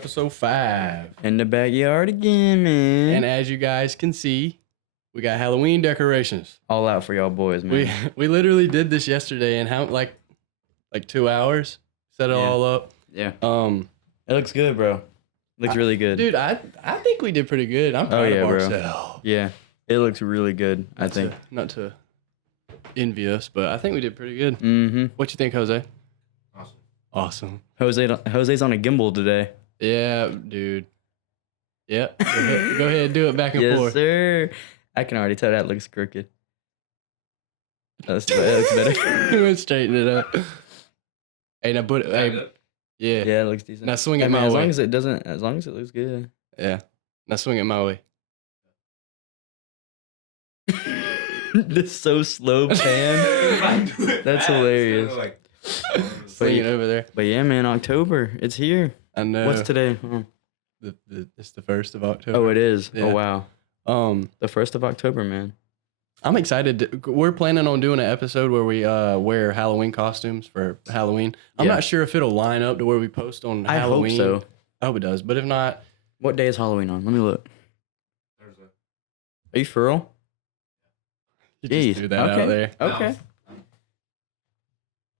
episode 5. In the backyard again, man. And as you guys can see, we got Halloween decorations. All out for y'all boys, man. We literally did this yesterday in how like 2 hours. Set it all up. Yeah. It looks good, bro. Looks really good. Dude, I think we did pretty good. I'm proud of ourselves. Bro. Yeah. It looks really good, I think. Not to envy us, but I think we did pretty good. Mm-hmm. What you think, Jose? Awesome. Jose's on a gimbal today. Yeah, dude. Yeah. Go ahead, do it back and forth. Yes, sir. I can already tell that looks crooked. That looks better. We went straighten it up. Hey, now put it. Hey, yeah. Yeah, it looks decent. Now swing it man, my as way. As long as it looks good. Yeah. Now swing it my way. This so slow pan. That's hilarious. Swing it over there. But yeah, man, October. It's here. I know. What's today? It's the 1st of October. Oh, it is. Yeah. Oh, wow. The 1st of October, man. I'm excited. We're planning on doing an episode where we wear Halloween costumes for Halloween. I'm not sure if it'll line up to where we post on Halloween. I hope so. I hope it does. But if not... What day is Halloween on? Let me look. Thursday. Are you for real? You just threw that out there. Okay.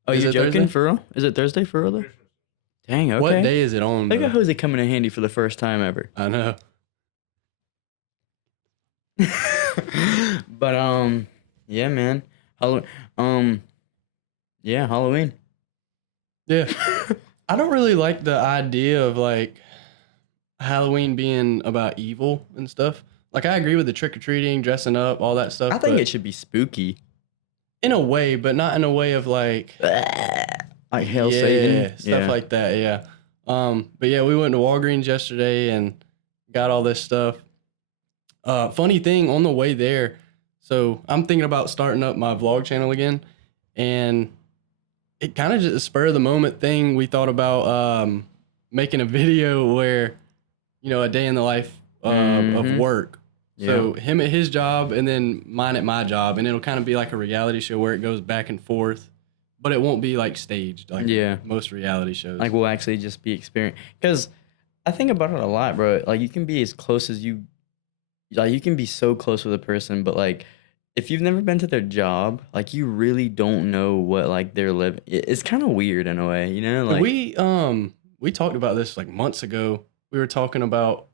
Oh, Is you it joking? Thursday? For real? Is it Thursday for real? Though? Dang, okay. What day is it on? Look though? at Jose coming in handy for the first time ever. I know. But yeah, man. Halloween. Halloween. Yeah. I don't really like the idea of like Halloween being about evil and stuff. Like I agree with the trick-or-treating, dressing up, all that stuff. I think it should be spooky. In a way, but not in a way of like Hail Satan. Stuff like that, yeah. But yeah, we went to Walgreens yesterday and got all this stuff. Funny thing on the way there, so I'm thinking about starting up my vlog channel again, and it kind of just a spur of the moment thing. We thought about making a video where, a day in the life of work. So him at his job and then mine at my job, and it'll kind of be like a reality show where it goes back and forth, but it won't be like staged like most reality shows. Like we'll actually just be experiencing. Because I think about it a lot, bro. Like you can be as close as you can be so close with a person, but like if you've never been to their job, like you really don't know what like they're living. It's kind of weird in a way, Like we talked about this like months ago. We were talking about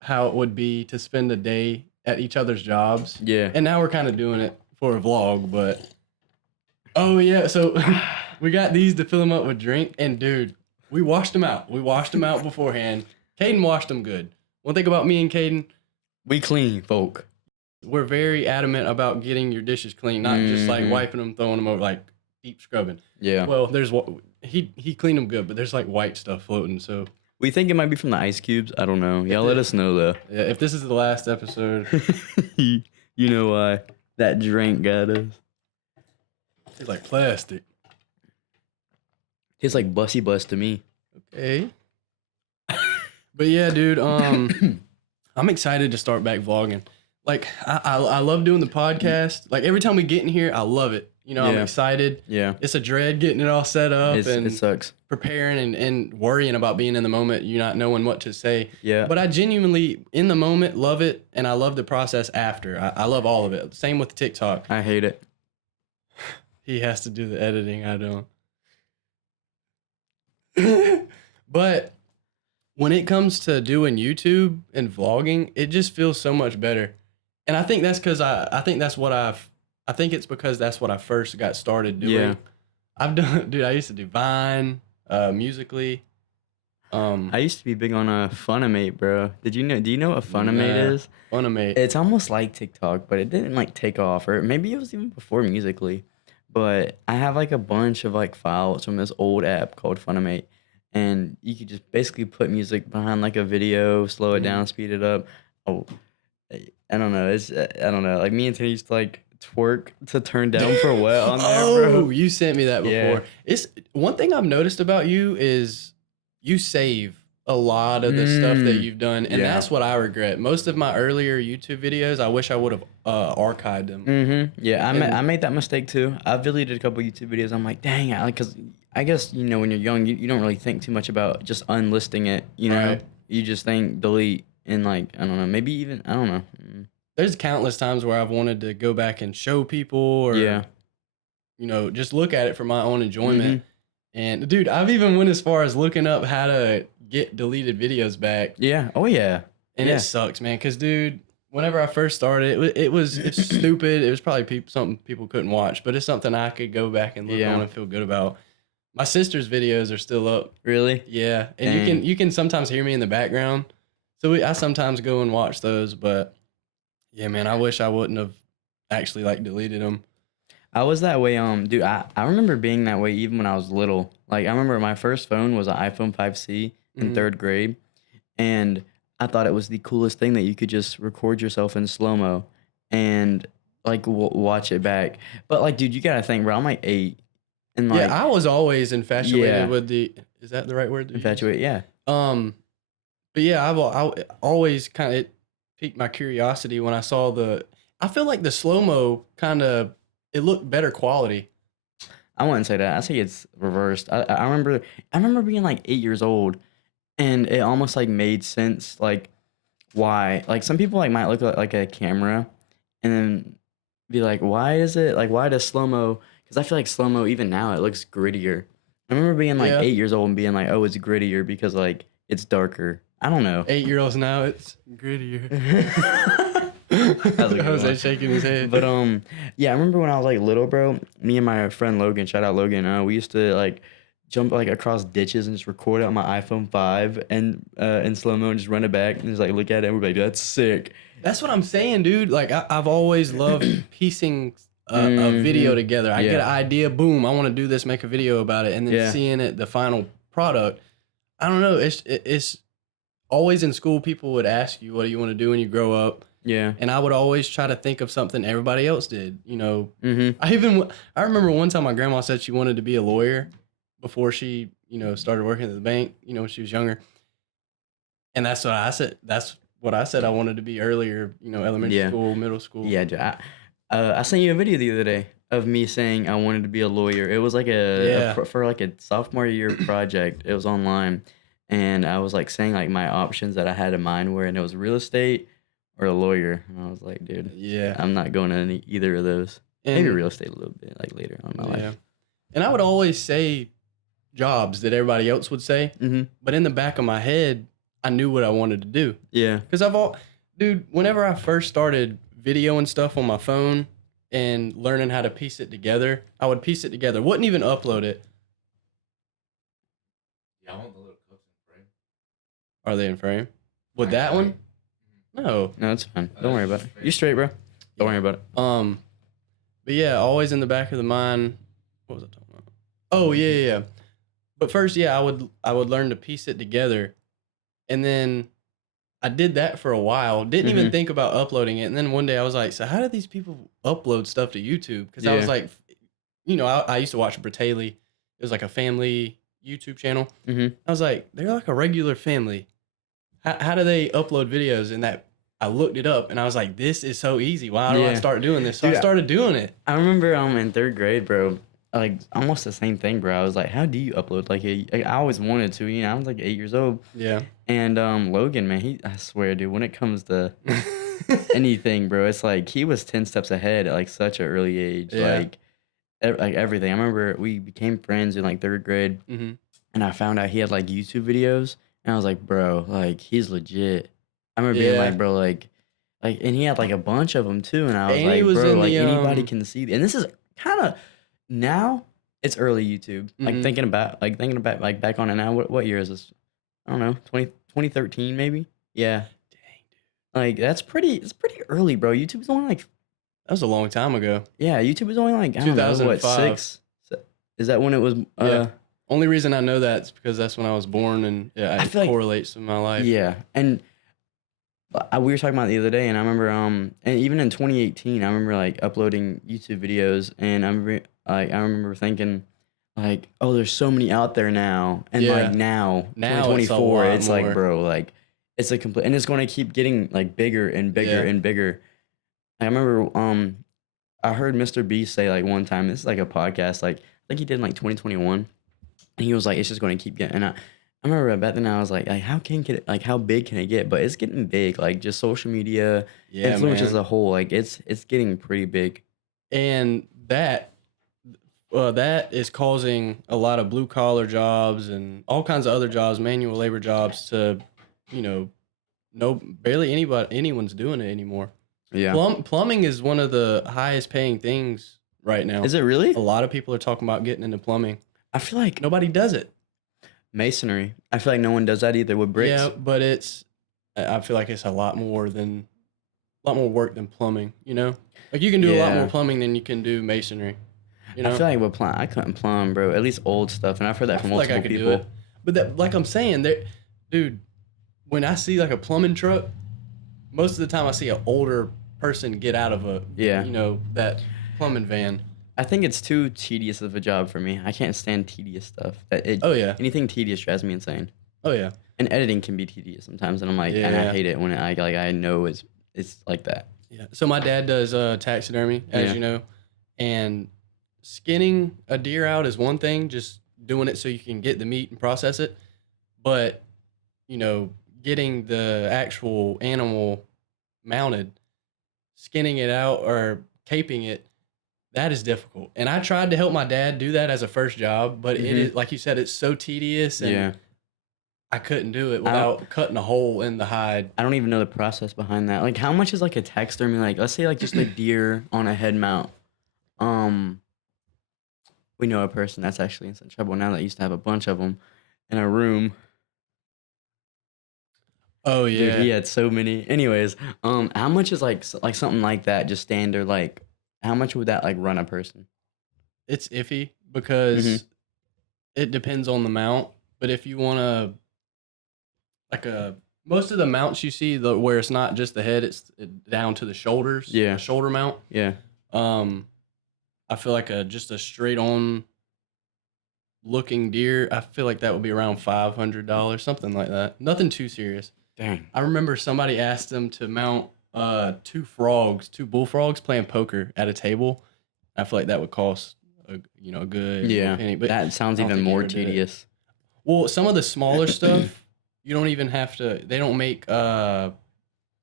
how it would be to spend a day at each other's jobs. Yeah. And now we're kind of doing it for a vlog, but oh yeah, so we got these to fill them up with drink, and dude, we washed them out. We washed them out beforehand. Caden washed them good. One thing about me and Caden, we clean folk. We're very adamant about getting your dishes clean, not just like wiping them, throwing them over, like deep scrubbing. Yeah. Well, he cleaned them good, but there's like white stuff floating, so. We think it might be from the ice cubes. I don't know. Y'all let us know though. Yeah, if this is the last episode. You know why. That drink got us. It's like plastic. Tastes like Bussy Bus to me. Okay. But yeah, dude, I'm excited to start back vlogging. Like, I love doing the podcast. Like, every time we get in here, I love it. I'm excited. Yeah. It's a dread getting it all set up and it sucks. Preparing and worrying about being in the moment, you not knowing what to say. Yeah. But I genuinely, in the moment, love it, and I love the process after. I love all of it. Same with TikTok. I hate it. He has to do the editing. I don't. But when it comes to doing YouTube and vlogging, it just feels so much better. And I think that's because I think it's because that's what I first got started doing. Yeah. I used to do Vine, Musically. I used to be big on a Funimate, bro. Do you know what Funimate is? Funimate. It's almost like TikTok, but it didn't like take off, or maybe it was even before Musically. But I have like a bunch of like files from this old app called Funimate, and you could just basically put music behind like a video, slow it down, speed it up. Oh, I don't know. I don't know. Like me and Tina used to like twerk to turn down for a while on there, bro. You sent me that before. Yeah. It's one thing I've noticed about you is you save a lot of the stuff that you've done, and that's what I regret. Most of my earlier YouTube videos, I wish I would have archived them. Yeah, I made that mistake too. I've deleted a couple YouTube videos. I'm like, dang, because I guess, when you're young, you don't really think too much about just unlisting it, you know? Right. You just think delete and like, I don't know, maybe even, I don't know. There's countless times where I've wanted to go back and show people or, Yeah. just look at it for my own enjoyment. Mhm. And dude, I've even went as far as looking up how to get deleted videos back. Yeah. Oh, yeah. And Yeah. it sucks, man. Cause dude, whenever I first started, it's stupid. It was probably something people couldn't watch, but it's something I could go back and look Yeah. on and feel good about. My sister's videos are still up. Really? Yeah. And Dang. you can sometimes hear me in the background. So I sometimes go and watch those, but yeah, man, I wish I wouldn't have actually like deleted them. I was that way, dude. I remember being that way even when I was little. Like, I remember my first phone was an iPhone 5C in Mhm. 3rd grade, and I thought it was the coolest thing that you could just record yourself in slow mo and like watch it back. But like, dude, you gotta think, bro. I'm like 8, and like, Yeah, I was always infatuated Yeah. with is that the right word? to use? infatuate. Yeah, But yeah, I always kind of, it piqued my curiosity when I saw I feel like the slow-mo it looked better quality. I wouldn't say that. I say it's reversed. I remember being like 8 years old, and it almost like made sense. Like, why? Like, some people like might look at like a camera, and then be like, why does slow mo? Because I feel like slow mo even now it looks grittier. I remember being like Yeah. 8 years old and being like, oh, it's grittier because like it's darker. I don't know. 8-year-olds now, it's grittier. That was a good Jose one. shaking his head. But yeah, I remember when I was like little, bro. Me and my friend Logan, shout out Logan. We used to like jump like across ditches and just record it on my iPhone 5 and in slow mo and just run it back and just like look at it and we're like, that's sick. That's what I'm saying, dude. Like I've always loved piecing a video Mhm. together. I get Yeah. an idea, boom, I want to do this, make a video about it, and then Yeah. seeing it, the final product. I don't know. It's always in school. People would ask you, "What do you want to do when you grow up?" Yeah. And I would always try to think of something everybody else did. Mm-hmm. I remember one time my grandma said she wanted to be a lawyer before she started working at the bank. When she was younger, and that's what I said. That's what I said I wanted to be earlier. Elementary Yeah. school, middle school. Yeah, dude, I sent you a video the other day of me saying I wanted to be a lawyer. It was like Yeah. for like a sophomore year project. It was online, and I was like saying like my options that I had in mind were, and it was real estate or a lawyer. And I was like, dude, Yeah. I'm not going to either of those. Maybe And real estate a little bit like later on in my yeah. life. And I would always say jobs that everybody else would say, Mm-hmm. but in the back of my head, I knew what I wanted to do. Yeah. Because dude, whenever I first started videoing stuff on my phone and learning how to piece it together, I would piece it together. Wouldn't even upload it. Yeah, I want the little cups in frame. Are they in frame? With that Like, one? No. No, it's fine. Don't worry about it. You straight, bro. Don't worry about it. But yeah, always in the back of the mind. What was I talking about? Oh yeah. But first, yeah, I would learn to piece it together, and then I did that for a while. Didn't even Mhm. think about uploading it, and then one day I was like, so how do these people upload stuff to YouTube? Because I was Yeah. like, I used to watch Bratelli. It was like a family YouTube channel. Mm-hmm. I was like, they're like a regular family. How do they upload videos? And that I looked it up, and I was like, this is so easy. Why don't I Yeah. start doing this? So Dude, I started doing it. I remember in 3rd grade, bro, like almost the same thing, bro. I was like, how do you upload? Like, I always wanted to, I was like 8 years old. Yeah. And Logan, man, I swear, dude, when it comes to anything, bro, it's like he was 10 steps ahead at like such an early age. Yeah. Like everything. I remember we became friends in like 3rd grade, hmm and I found out he had like YouTube videos, and I was like, bro, like he's legit. I remember being Yeah. like, bro, like, and he had like a bunch of them too, and I was And like, he was bro, in like the, anybody can see. And this is kind of now it's early YouTube. Like Mhm. thinking about like back on it now. What year is this? I don't know, 2013 maybe. Yeah, Dang, dude. like it's pretty early, bro. YouTube is only like That was a long time ago. YouTube is only like I don't know what 2005. 6. Is that when it was? Yeah. Only reason I know that is because that's when I was born, and yeah, I it feel like- correlates to my life. Yeah, and we were talking about it the other day, and I remember, and even in 2018, I remember like uploading YouTube videos, and I remember thinking, like, oh, there's so many out there now, and Yeah. like now Now it's a 2024, lot it's like, more. bro, like it's a complete, and it's going to keep getting like bigger and bigger Yeah. and bigger. I remember, I heard Mr. B say like one time, this is like a podcast, like I think he did in like 2021. And he was like, it's just going to keep getting. And I remember back then I was like, how big can it get? But it's getting big. Like just social media, Yeah, influencers as man. a whole, like it's getting pretty big. And that is causing a lot of blue collar jobs and all kinds of other jobs, manual labor jobs to, you know, no barely anyone's doing it anymore. Yeah. Plumbing is one of the highest paying things right now. Is it really? A lot of people are talking about getting into plumbing. I feel like Nobody does it. masonry. I feel like no one does that either with bricks. Yeah, but I feel like it's a lot more work than plumbing, you know? Like you can do a lot more Yeah. plumbing than you can do masonry, you know? I feel like with plumb, I couldn't plumb, bro. At least old stuff, and I've heard that I from feel like I multiple could do people. it. But that, like I'm saying, dude, when I see like a plumbing truck, most of the time I see an older person get out of Yeah. that plumbing van. I think it's too tedious of a job for me. I can't stand tedious stuff. Oh yeah. Anything tedious drives me insane. Oh yeah. And editing can be tedious sometimes, and I'm like, and I Yeah. hate it when I know it's like that. Yeah. So my dad does taxidermy, as Yeah. you know, and skinning a deer out is one thing, just doing it so you can get the meat and process it. But, getting the actual animal mounted, skinning it out or caping it, that is difficult. And I tried to help my dad do that as a first job, but it is, like you said, it's so tedious and Yeah. I couldn't do it without cutting a hole in the hide. I don't even know the process behind that. Like, how much is like a taxidermy? Like, let's say like just a deer on a head mount. We know a person that's actually in some trouble now that used to have a bunch of them in a room. Oh Dude, yeah. he had so many. Anyways, how much is like something like that just standard? Like, how much would that like run a person? It's iffy because it depends on the mount. But if you want to, most of the mounts you see, where it's not just the head, it's down to the shoulders. Yeah. A shoulder mount. Yeah. I feel like just a straight on looking deer, I feel like that would be around $500, something like that. Nothing too serious. Dang. I remember somebody asked them to mount two bullfrogs playing poker at a table. I feel like that would cost a good penny. But that sounds I don't even think more anyone did it. tedious. Well, some of the smaller stuff, you don't even have to. They don't make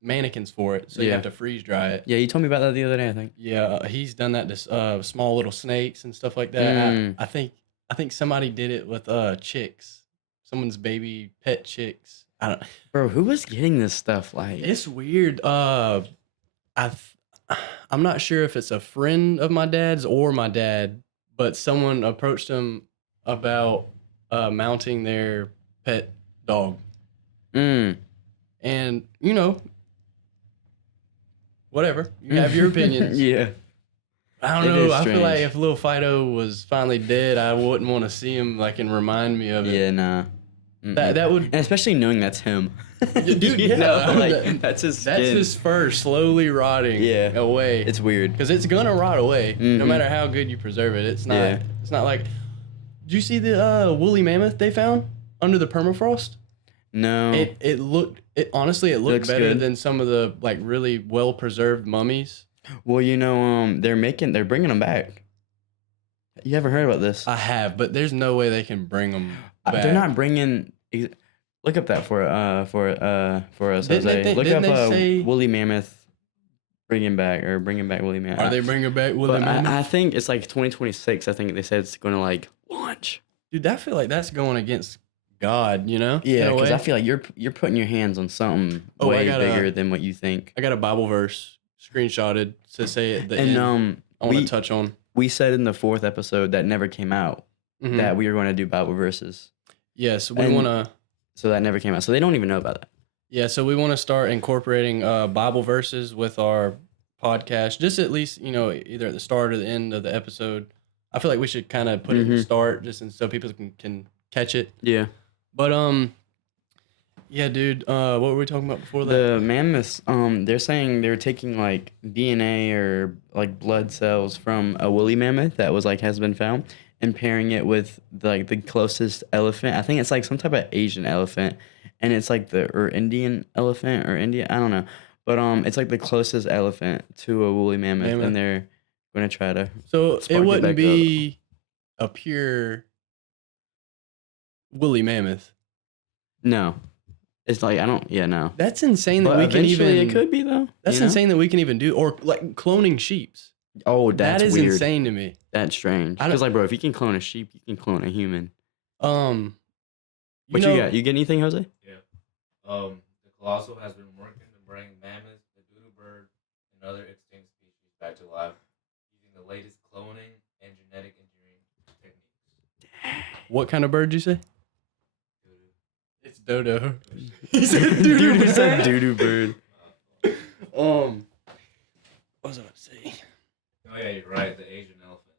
mannequins for it, so you Yeah. have to freeze dry it. Yeah, you told me about that the other day, I think. Yeah, he's done that to small little snakes and stuff like that. Mm. I think somebody did it with chicks, someone's baby pet chicks. I don't. Bro, who was getting this stuff? Like, It's weird. I'm not sure if it's a friend of my dad's or my dad, but someone approached him about mounting their pet dog, mm. and whatever. You have your opinions. Yeah. I don't It know. is I feel like strange. if Lil Fido was finally dead, I wouldn't want to see him and remind me of it. Yeah, nah. That would, And especially knowing that's him. dude. You know, no, like, that's his skin. that's his fur slowly rotting. Yeah. away. It's weird. Because it's gonna rot away, no Mhm. matter how good you preserve it. It's not. Yeah. It's not like. Did you see the woolly mammoth they found under the permafrost? No. It honestly looked Looks better good. than some of the really well preserved mummies. Well, they're bringing them back. You haven't heard about this? I have, but there's no way they can bring them back. They're not bringing. Look up that for us, Didn't Jose. they- Look didn't up they say- woolly mammoth. Bringing back woolly mammoth. Are they bringing back woolly But mammoth? I think it's like 2026. I think they said it's going to like launch. Dude, I feel like that's going against God. In Yeah, a because way. I feel like you're putting your hands on something Oh, I way got bigger than what you think. I got a Bible verse screenshotted to say at the And end. I want we to touch on. we said in the 4th episode that never came out Mhm. that we were going to do Bible verses. Yes, we and- want to. So that never came out. So they don't even know about that. Yeah, so we want to start incorporating Bible verses with our podcast, just at least either at the start or the end of the episode. I feel like we should kind of put it in the Mhm. start, so people can catch it. Yeah. But yeah, dude. What were we talking about before that? The mammoths, they're saying they're taking like DNA or like blood cells from a woolly mammoth that was has been found and pairing it with the closest elephant. I think it's like some type of Asian elephant, and it's like or Indian elephant or India. I don't know, but it's like the closest elephant to a woolly mammoth. And they're gonna try to. So spark it it wouldn't back be a pure woolly mammoth. No, it's like I don't. Yeah, no. That's insane that But we can eventually even. it could be though. That's you know? insane that we can even do, or like cloning sheeps. Oh, that's That is weird. insane to me. That's strange. I don't- Because like, bro, if you can clone a sheep, you can clone a human. You What know, you got? You get anything, Jose? Yeah. The Colossal has been working to bring mammoths, the doodoo bird, and other extinct species back to life using the latest cloning and genetic engineering techniques. What kind of bird did you say? Doodoo. It's dodo. He said doo-doo He said bird. doo-doo bird. What was I about to say? Oh yeah, you're right. The Asian elephant.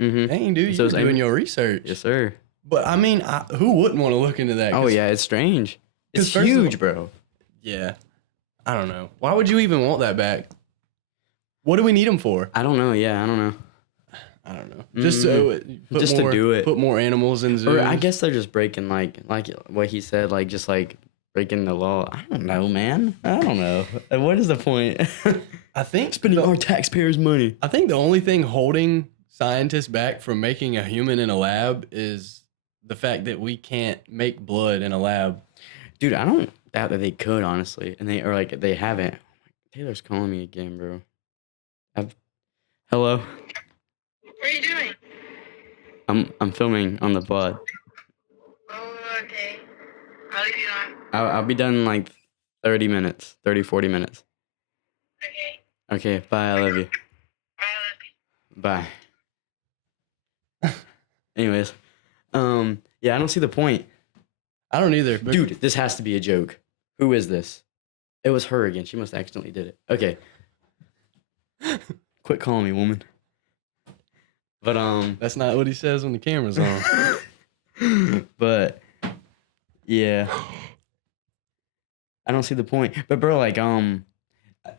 Mm-hmm. Dang, dude, So you're it's doing aiming- your research. Yes, sir. But I mean, who wouldn't want to look into that? Oh 'Cause- yeah, it's strange. 'cause It's first of huge, all- bro. Yeah. I don't know. Why would you even want that back? What do we need them for? I don't know. Yeah, I don't know. I don't know. Just so Just to do it. Put more animals in zoos. Or I guess they're just breaking like what he said, like just like breaking the law. I don't know, man. I don't know. What is the point? I think Spending our taxpayers' money. I think the only thing holding scientists back from making a human in a lab is the fact that we can't make blood in a lab. Dude, I don't doubt that they could, honestly. And they haven't. Taylor's calling me again, bro. Hello? What are you doing? I'm filming on the pod. Oh, okay. I'll leave you on. I'll be done in like 30 minutes. 30, 40 minutes. Okay. Okay, bye. I love you. I love you. Bye. Anyways, yeah, I don't see the point. I don't either. But Dude, this has to be a joke. Who is this? It was her again. She must have accidentally did it. Okay. Quit calling me, woman. But that's not what he says when the camera's on. but yeah. I don't see the point. But bro, like and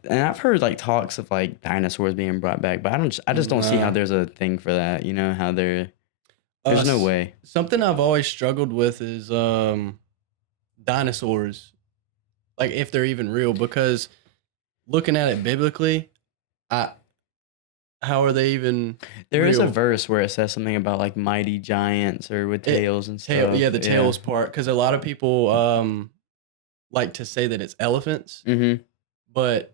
I've heard like talks of like dinosaurs being brought back, but I just don't see how Nah. there's a thing for that, you know, how there's no way. Something I've always struggled with is dinosaurs, like if they're even real, because looking at it biblically, how are they even? There is a real? verse where it says something about like mighty giants or with tails and stuff. Yeah, the tails part, because a lot of people like to say that it's elephants, Mm-hmm. but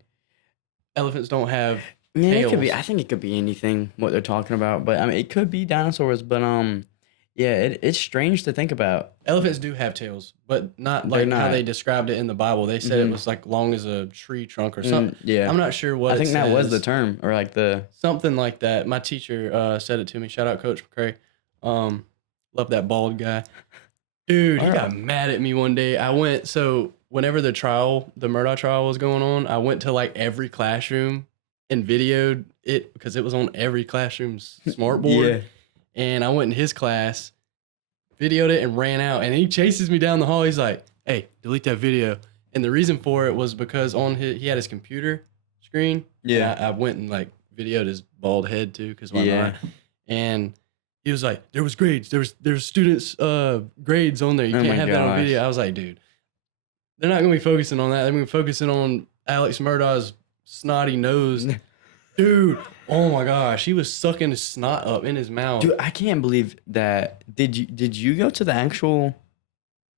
elephants don't have. Yeah, it could be. Tails. I think it could be anything what they're talking about, but I mean, it could be dinosaurs. But yeah, it's strange to think about. Elephants do have tails, but not They're like how not. they described it in the Bible. They said Mhm. it was like long as a tree trunk or something. Yeah, I'm not sure what. I think it that was the says. term, or like the. Something like that. My teacher said it to me. Shout out Coach McCray. Love that bald guy. Dude, he Alright. got mad at me one day. So whenever the Mardaugh trial was going on, I went to like every classroom and videoed it because it was on every classroom's smart board. Yeah. And I went in his class, videoed it, and ran out. And he chases me down the hall. He's like, "Hey, delete that video." And the reason for it was because he had his computer screen. Yeah. And I went and like videoed his bald head too, because why Yeah. not? And he was like, "There was grades. There's students' grades on there. You Oh can't my have that on gosh. video." I was like, "Dude, they're not gonna be focusing on that. They're gonna be focusing on Alex Murdaugh's snotty nose." Dude, oh my gosh, he was sucking his snot up in his mouth. Dude, I can't believe that. Did you go to the actual?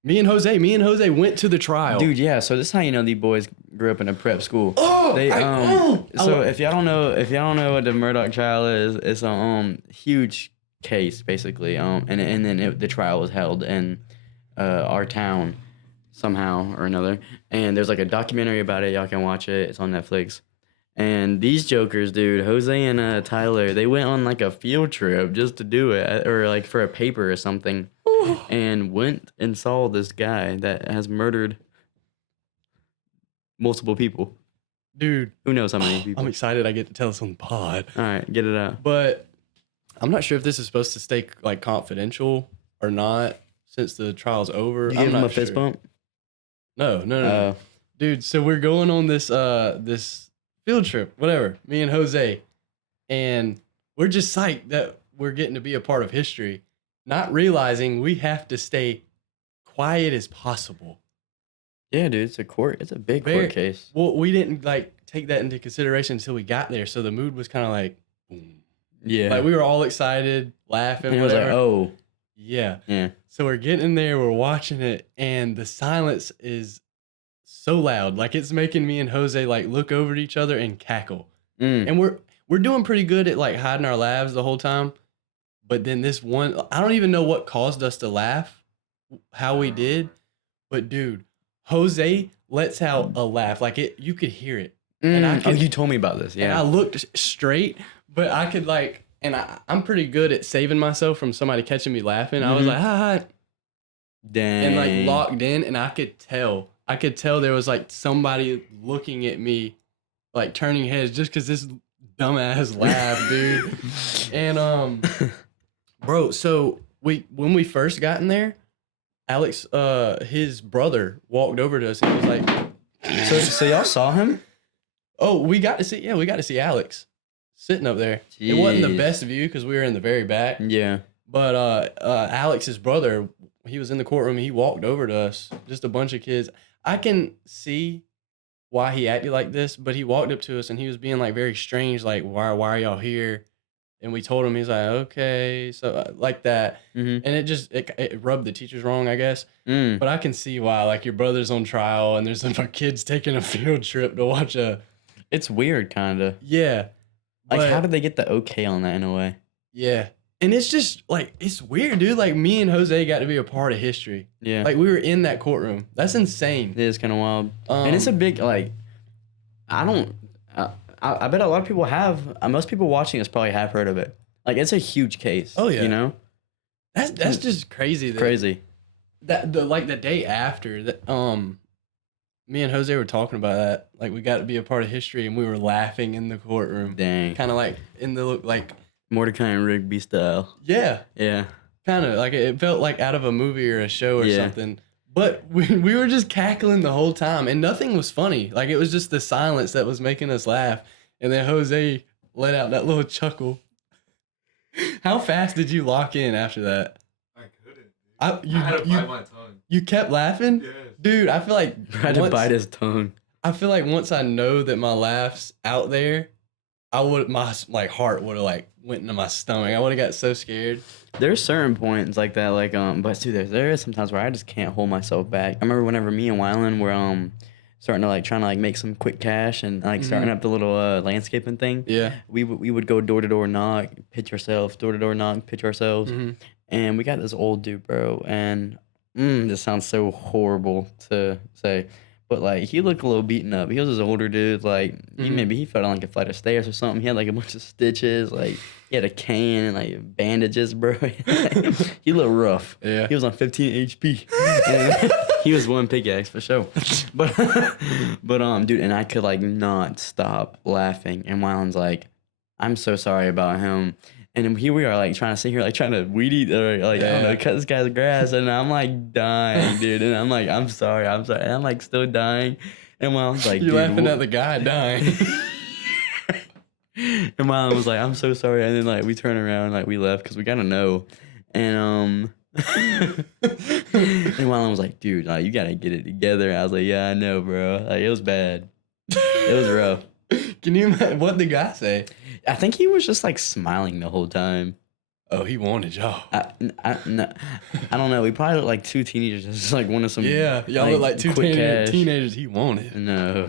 Me and Jose went to the trial. Dude, yeah. So this is how you know these boys grew up in a prep school. Oh, They I so wa- if y'all don't know what the Mardaugh trial is, it's a huge case basically. And then the trial was held in our town somehow or another. And there's like a documentary about it. Y'all can watch it. It's on Netflix. And these jokers, dude, Jose and Tyler, they went on like a field trip just to do it, or like for a paper or something, and went and saw this guy that has murdered multiple people. dude, Who knows how many people? I'm excited I get to tell this on the pod. All right, get it out. But I'm not sure if this is supposed to stay like confidential or not since the trial's over. You I'm give him not a fist sure. bump? No. Dude, so we're going on this field trip, whatever, me and Jose, and we're just psyched that we're getting to be a part of history, not realizing we have to stay quiet as possible. Yeah, dude, it's a big Very- court case. Well, we didn't like take that into consideration until we got there, so the mood was kind of like, boom. Yeah. Like we were all excited, laughing, and it was like, whatever. oh, Yeah. Yeah. So we're getting in there, we're watching it, and the silence is so loud. Like it's making me and Jose like look over at each other and cackle. Mm. And we're doing pretty good at like hiding our laughs the whole time. But then this one, I don't even know what caused us to laugh, how we did. But dude, Jose lets out a laugh. Like you could hear it. And I Oh, could, you told me about this. and I Yeah. looked straight, but I could like, and I'm pretty good at saving myself from somebody catching me laughing. I was Mhm. like, ha ha, Dang. and like locked in, and I could tell there was like somebody looking at me, like turning heads just because this dumbass laughed, dude. And bro, so when we first got in there, Alex, his brother walked over to us and was like, So y'all saw him? "Oh, we got to see Alex sitting up there. It wasn't the Jeez. best view because we were in the very back, Yeah. but Alex's brother, he was in the courtroom. He walked over to us, just a bunch of kids. I can see why he acted like this, but he walked up to us and he was being like very strange, like why are y'all here? And we told him, he's like, okay, so like that, Mm-hmm. and it rubbed the teachers wrong, I guess. Mm. But I can see why, like your brother's on trial and there's some kids taking a field trip to watch a It's weird, kind of. yeah, Like, but- how did they get the okay on that in a way? yeah, and it's just like it's weird, dude. Like me and Jose got to be a part of history. Yeah. Like we were in that courtroom. That's insane. It is kind of wild. And it's a big, like, I don't, I bet a lot of people have, most people watching this probably have heard of it. Like, it's a huge case. Oh, yeah. You know? that's just crazy. That, Crazy. That the day after that, me and Jose were talking about that. Like we got to be a part of history, and we were laughing in the courtroom, Dang. kind of like in the like Mordecai and Rigby style. yeah, Yeah. kind of like it felt like out of a movie or a show or Yeah. something. But we were just cackling the whole time, and nothing was funny. Like it was just the silence that was making us laugh. And then Jose let out that little chuckle. How fast did you lock in after that? I couldn't. Dude. I I had to bite my tongue. you kept laughing, Yes. dude. I feel like Tried to bite his tongue. I feel like once I know that my laughs out there, my like heart would have like went into my stomach. I would have got so scared. There's certain points like that, like, but dude, there is sometimes where I just can't hold myself back. I remember whenever me and Wylan were, starting to like trying to like make some quick cash and like starting up the little landscaping thing. Yeah. We would go door to door knock, pitch ourselves, door to door knock, pitch ourselves, Mhm. and we got this old dude, bro. And this sounds so horrible to say, but like he looked a little beaten up. He was this older dude, like Mhm. he fell down like a flight of stairs or something. He had like a bunch of stitches, like he had a cane and like bandages, bro. He looked rough. Yeah. He was on 15 HP. And he was one pickaxe for sure. But dude, and I could like not stop laughing. And Wyland's like, I'm so sorry about him. And then here we are, like trying to sit here, like trying to weed eat, or like I don't know, Yeah. cut this guy's grass, and I'm like dying, dude. And I'm like, I'm sorry, and I'm like still dying. And Wyland's like, You're dude, laughing at the guy dying. and Wyland was like, I'm so sorry. And then like we turned around, like we left because we gotta know. And and Wyland was like, dude, like you gotta get it together. I was like, yeah, I know, bro. Like it was bad. It was rough. Can you imagine what the guy say? I think he was just like smiling the whole time. Oh, he wanted y'all. No, I don't know. We probably looked like two teenagers just like wanted some. Yeah, y'all look like two quick cash. teenagers he wanted. No.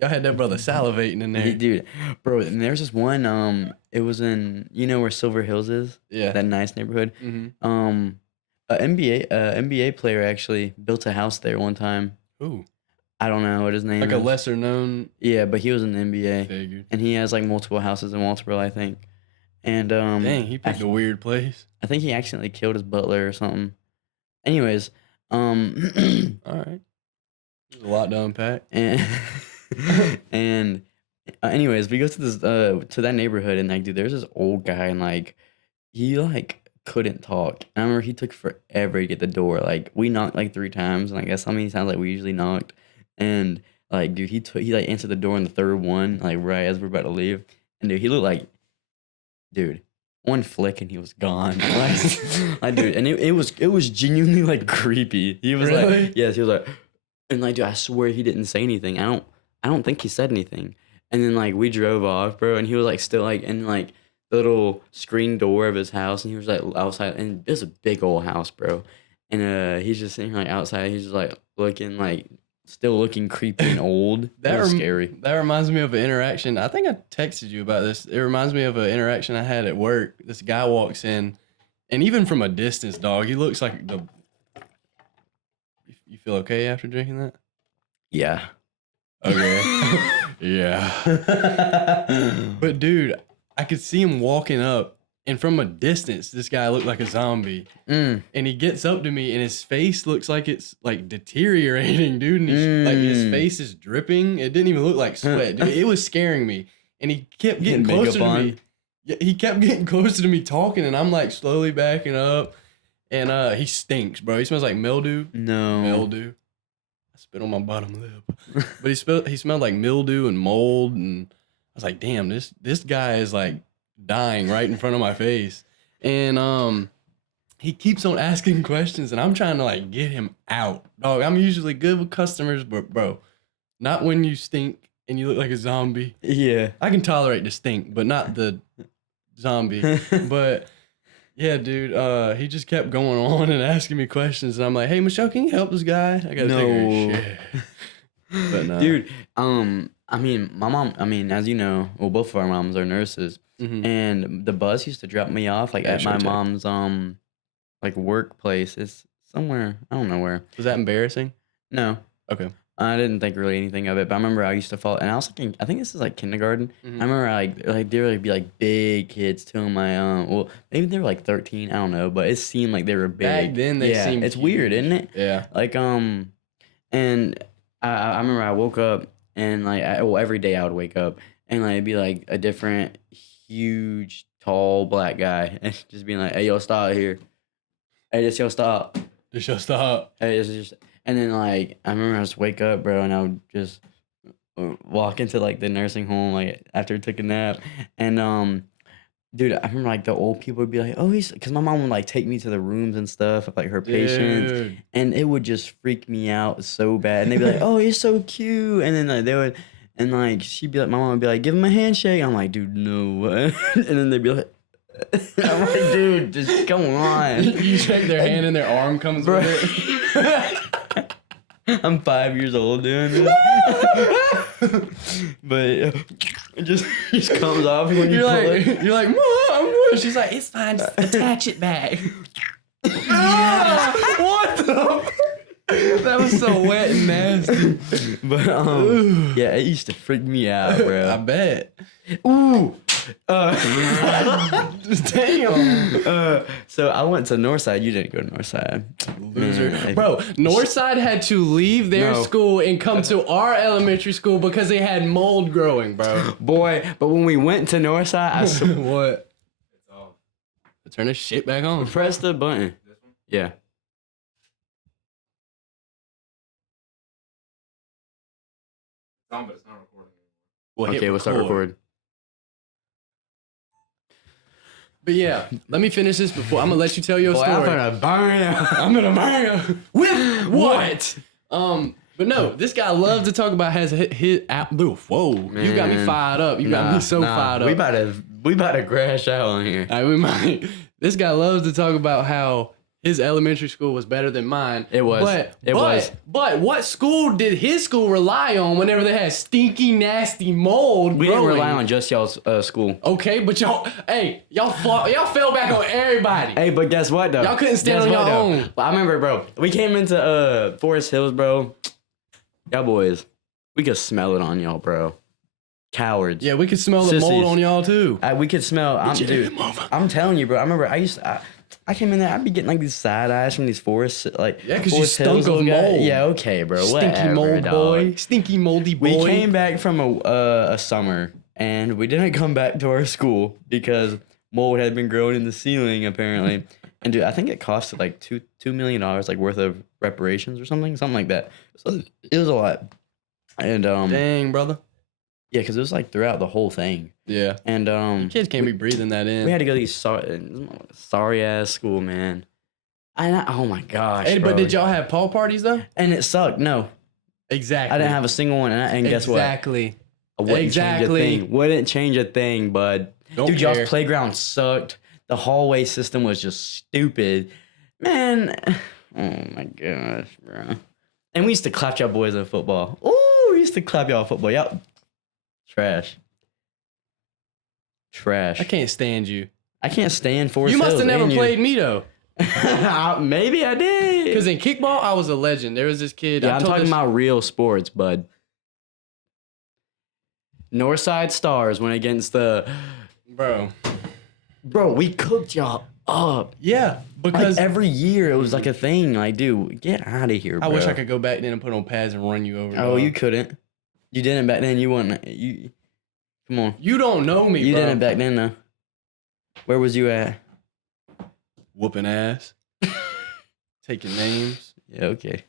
Y'all had that brother salivating in there. Dude, bro, and there's this one, it was in, you know where Silver Hills is? Yeah. That nice neighborhood. Mhm. An NBA player actually built a house there one time. Ooh, I don't know what his name like is. a lesser known Yeah, but he was in the NBA. figure. And he has like multiple houses in Walterboro, I think. And Dang, he picked a weird place. I think he accidentally killed his butler or something. Anyways, All right. There's a lot to unpack. and anyways, we go to this to that neighborhood, and like, dude, there's this old guy, and like he like couldn't talk. And I remember he took forever to get the door. Like we knocked like 3 times, and I guess how many times like we usually knocked. And like, dude, he like answered the door in the third one, like right as we're about to leave. And dude, he looked like, dude, one flick and he was gone. Like dude, and it was genuinely like creepy. He was Really? like, yes, he was like, and like, dude, I swear he didn't say anything. I don't think he said anything. And then like we drove off, bro, and he was like still like, and like little screen door of his house, and he was like outside, and it was a big old house, bro. And he's just sitting here like outside. He's just like looking like still looking creepy and old. That was scary. That reminds me of an interaction. I think I texted you about this. It reminds me of an interaction I had at work. This guy walks in, and even from a distance, dog, he looks like the. You feel okay after drinking that? Yeah. Okay. Yeah. But dude, I could see him walking up, and from a distance, this guy looked like a zombie. And he gets up to me, and his face looks like it's like deteriorating, dude. And like his face is dripping. It didn't even look like sweat, dude. It was scaring me. And he kept getting closer to me. Yeah, he kept getting closer to me talking, and I'm like slowly backing up. And he stinks, bro. He smells like mildew. No. Mildew. I spit on my bottom lip. But he smelled like mildew and mold, and I was like, damn, this guy is like dying right in front of my face. And he keeps on asking questions, and I'm trying to like get him out. Dog, I'm usually good with customers, but bro, not when you stink and you look like a zombie. Yeah. I can tolerate the stink, but not the zombie. But yeah, dude, he just kept going on and asking me questions, and I'm like, hey, Michelle, can you help this guy? I gotta take her shit. But no. Dude, I mean, my mom, as you know, well, both of our moms are nurses, and the bus used to drop me off like at my mom's like workplace. It's somewhere, I don't know where. Was that embarrassing? No. Okay. I didn't think really anything of it, but I remember I used to fall, and I was thinking, I think this is like kindergarten. I remember like there would be like big kids too. My well, maybe they were like 13, I don't know, but it seemed like they were big. Back then they seemed it's huge. weird, isn't it? Yeah. Like and I remember I woke up and like every day I would wake up and like it'd be like a different huge tall black guy and just being like, hey, yo, stop here. Hey, just yo, stop. Just stop. Hey, just. And then, like, I remember I just wake up, bro, and I would just walk into, like, the nursing home, like, after I took a nap. And, dude, I remember, like, the old people would be like, oh, he's... Because my mom would, like, take me to the rooms and stuff of, like, her patients. Dude. And it would just freak me out so bad. And they'd be like, oh, he's so cute. And then, like, they would... And, like, she'd be like... My mom would be like, give him a handshake. I'm like, dude, no. And then they'd be like... I'm like, dude, just come on. You shake their hand and their arm comes Bro. with it. I'm 5 years old doing this. But it just comes off when you pull it. You're like, Mom. She's like, it's fine, just attach it back. What the? That was so wet and nasty. But yeah, it used to freak me out, bro. I bet. Ooh. Damn. So I went to Northside. You didn't go to Northside. Loser. Man, Bro, Northside had to leave their No. school and come to our elementary school because they had mold growing, bro. Boy, but when we went to Northside, I What? It's off. Turn this shit back on. pressed the button. This one? Yeah. It's on, but it's not recording anymore. Well, hit Okay, we'll start record. recording. But yeah, let me finish this before I'm gonna let you tell your Boy, story. I'm gonna burn you. I'm gonna burn you. With what? But no, this guy loves to talk about his whoa, you got me Man. fired up. You got me so fired up. We about to crash out on here. We might. This guy loves to talk about how his elementary school was better than mine. It was. But what school did his school rely on whenever they had stinky, nasty mold We didn't growing? rely on just y'all's school. Okay, but y'all fell back on everybody. Hey, but guess what though? Y'all couldn't stand on Guess what, your though? own. Well, I remember, bro. We came into Forest Hills, bro. Y'all boys, we could smell it on y'all, bro. Cowards. Yeah, we could smell the mold Sissies. on y'all too. We could smell. I'm telling you, bro. I remember I came in there. I'd be getting like these side eyes from these Forest like. Yeah, 'cause you Forest stunk Hills of little guys. mold. Yeah, okay, bro. Stinky Whatever, mold dog. boy. Stinky moldy boy. We came back from a summer and we didn't come back to our school because mold had been growing in the ceiling apparently. And dude, I think it costed like $2 million like worth of reparations or something like that. So it was a lot. And Dang, brother. yeah, because it was like throughout the whole thing. Yeah. And Kids can't be breathing that in. we had to go to these sorry ass school, man. Oh my gosh. Hey, bro. but did y'all have Paul parties though? And it sucked. No, Exactly. I didn't have a single one. And guess what? Exactly. I wouldn't change a Exactly. thing. Wouldn't change a thing, bud. Don't Dude, care. y'all's playground sucked. The hallway system was just stupid. Man, oh my gosh, bro. And we used to clap y'all boys in football. Ooh, we used to clap y'all in football. Y'all trash. Trash. I can't stand you. I can't stand Forest You must Hills have never and you. played me though. Maybe I did. Because in kickball, I was a legend. There was this kid. Yeah, I'm told talking this- about real sports, bud. Northside Stars went against the... Bro. Bro, we cooked y'all up. Yeah, because Like every year it was like a thing. Like, dude, get out of here, bro. I wish I could go back then and put on pads and run you over. Oh, dog. you couldn't. You didn't back then. You wouldn't. You come on. You don't know me, You bro. didn't back then, though. Where was you at? Whooping ass. Taking names. Yeah, okay.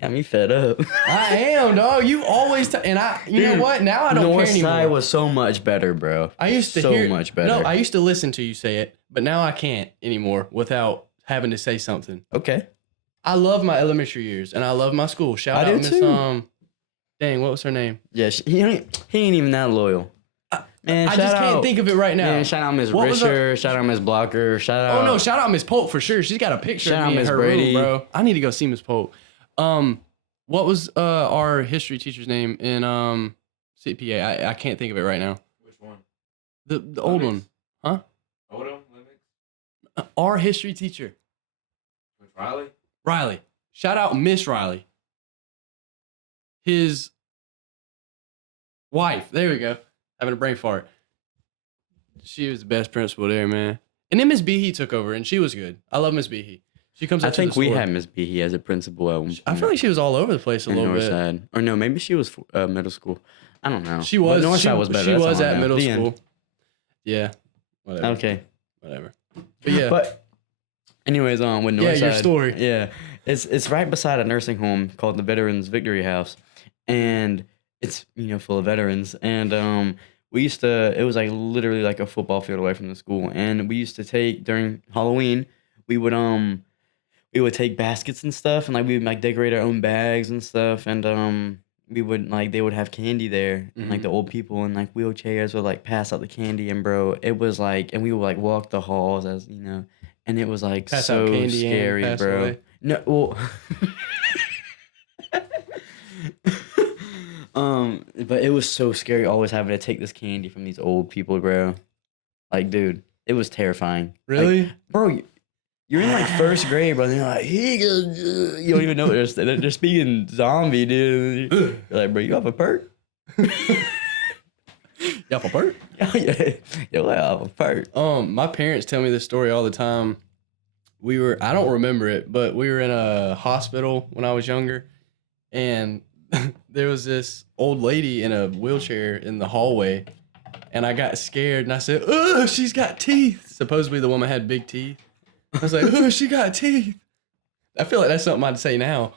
Got me fed up. I am, dog. You always and you know Dude, what? Now I don't care anymore. Northside was so much better, bro. I used to so hear much better. No, I used to listen to you say it, but now I can't anymore without having to say something. Okay. I love my elementary years and I love my school. Shout I out do Miss too. dang, what was her name? Yeah, he ain't even that loyal. Man, I shout just can't out- think of it right now. Man, shout out Miss What was Risher. Shout out Miss Blocker. Shout out. Oh no, shout out Miss Polk for sure. She's got a picture Shout of out me in Miss her Brady. room, bro. I need to go see Miss Polk. What was our history teacher's name in CPA? I can't think of it right now. Which one? The old one. Huh? Odom, Limits, Our history teacher. with Riley. Riley. Shout out Miss Riley. His wife. There we go. Having a brain fart. She was the best principal there, man. And then Miss Behe took over, and she was good. I love Miss Behe. She comes I up to think the we store. had Miss Behe as a principal at one point. I feel like she was all over the place a in little bit. Northside. Or no, maybe she was middle school. I don't know. She was. But Northside she was better. She That's was all I at know. middle The end. school. Yeah. Whatever. Okay. Whatever. But yeah. But anyways, with Northside. Yeah, your story. Yeah. It's right beside a nursing home called the Veterans Victory House. And it's, full of veterans. And we used to, it was like literally like a football field away from the school. And we used to take, during Halloween, we would take baskets and stuff, and like we would like decorate our own bags and stuff, and we would like they would have candy there, and like the old people in like wheelchairs would like pass out the candy, and bro, it was like, and we would like walk the halls and it was like Pass so out candy and scary, pass bro. away. No, well, but it was so scary always having to take this candy from these old people, bro. Like, dude, it was terrifying. Really? Like, bro, you're in like first grade, bro. And they're like, he goes, you don't even know what they're speaking zombie, dude. You're like, bro, you have a perk? Y'all for Bert? Yeah, you're like, I have a perk. My parents tell me this story all the time. I don't remember it, but we were in a hospital when I was younger, and there was this old lady in a wheelchair in the hallway, and I got scared, and I said, "Oh, she's got teeth." Supposedly the woman had big teeth. I was like, "Oh, she got teeth." I feel like that's something I'd say now.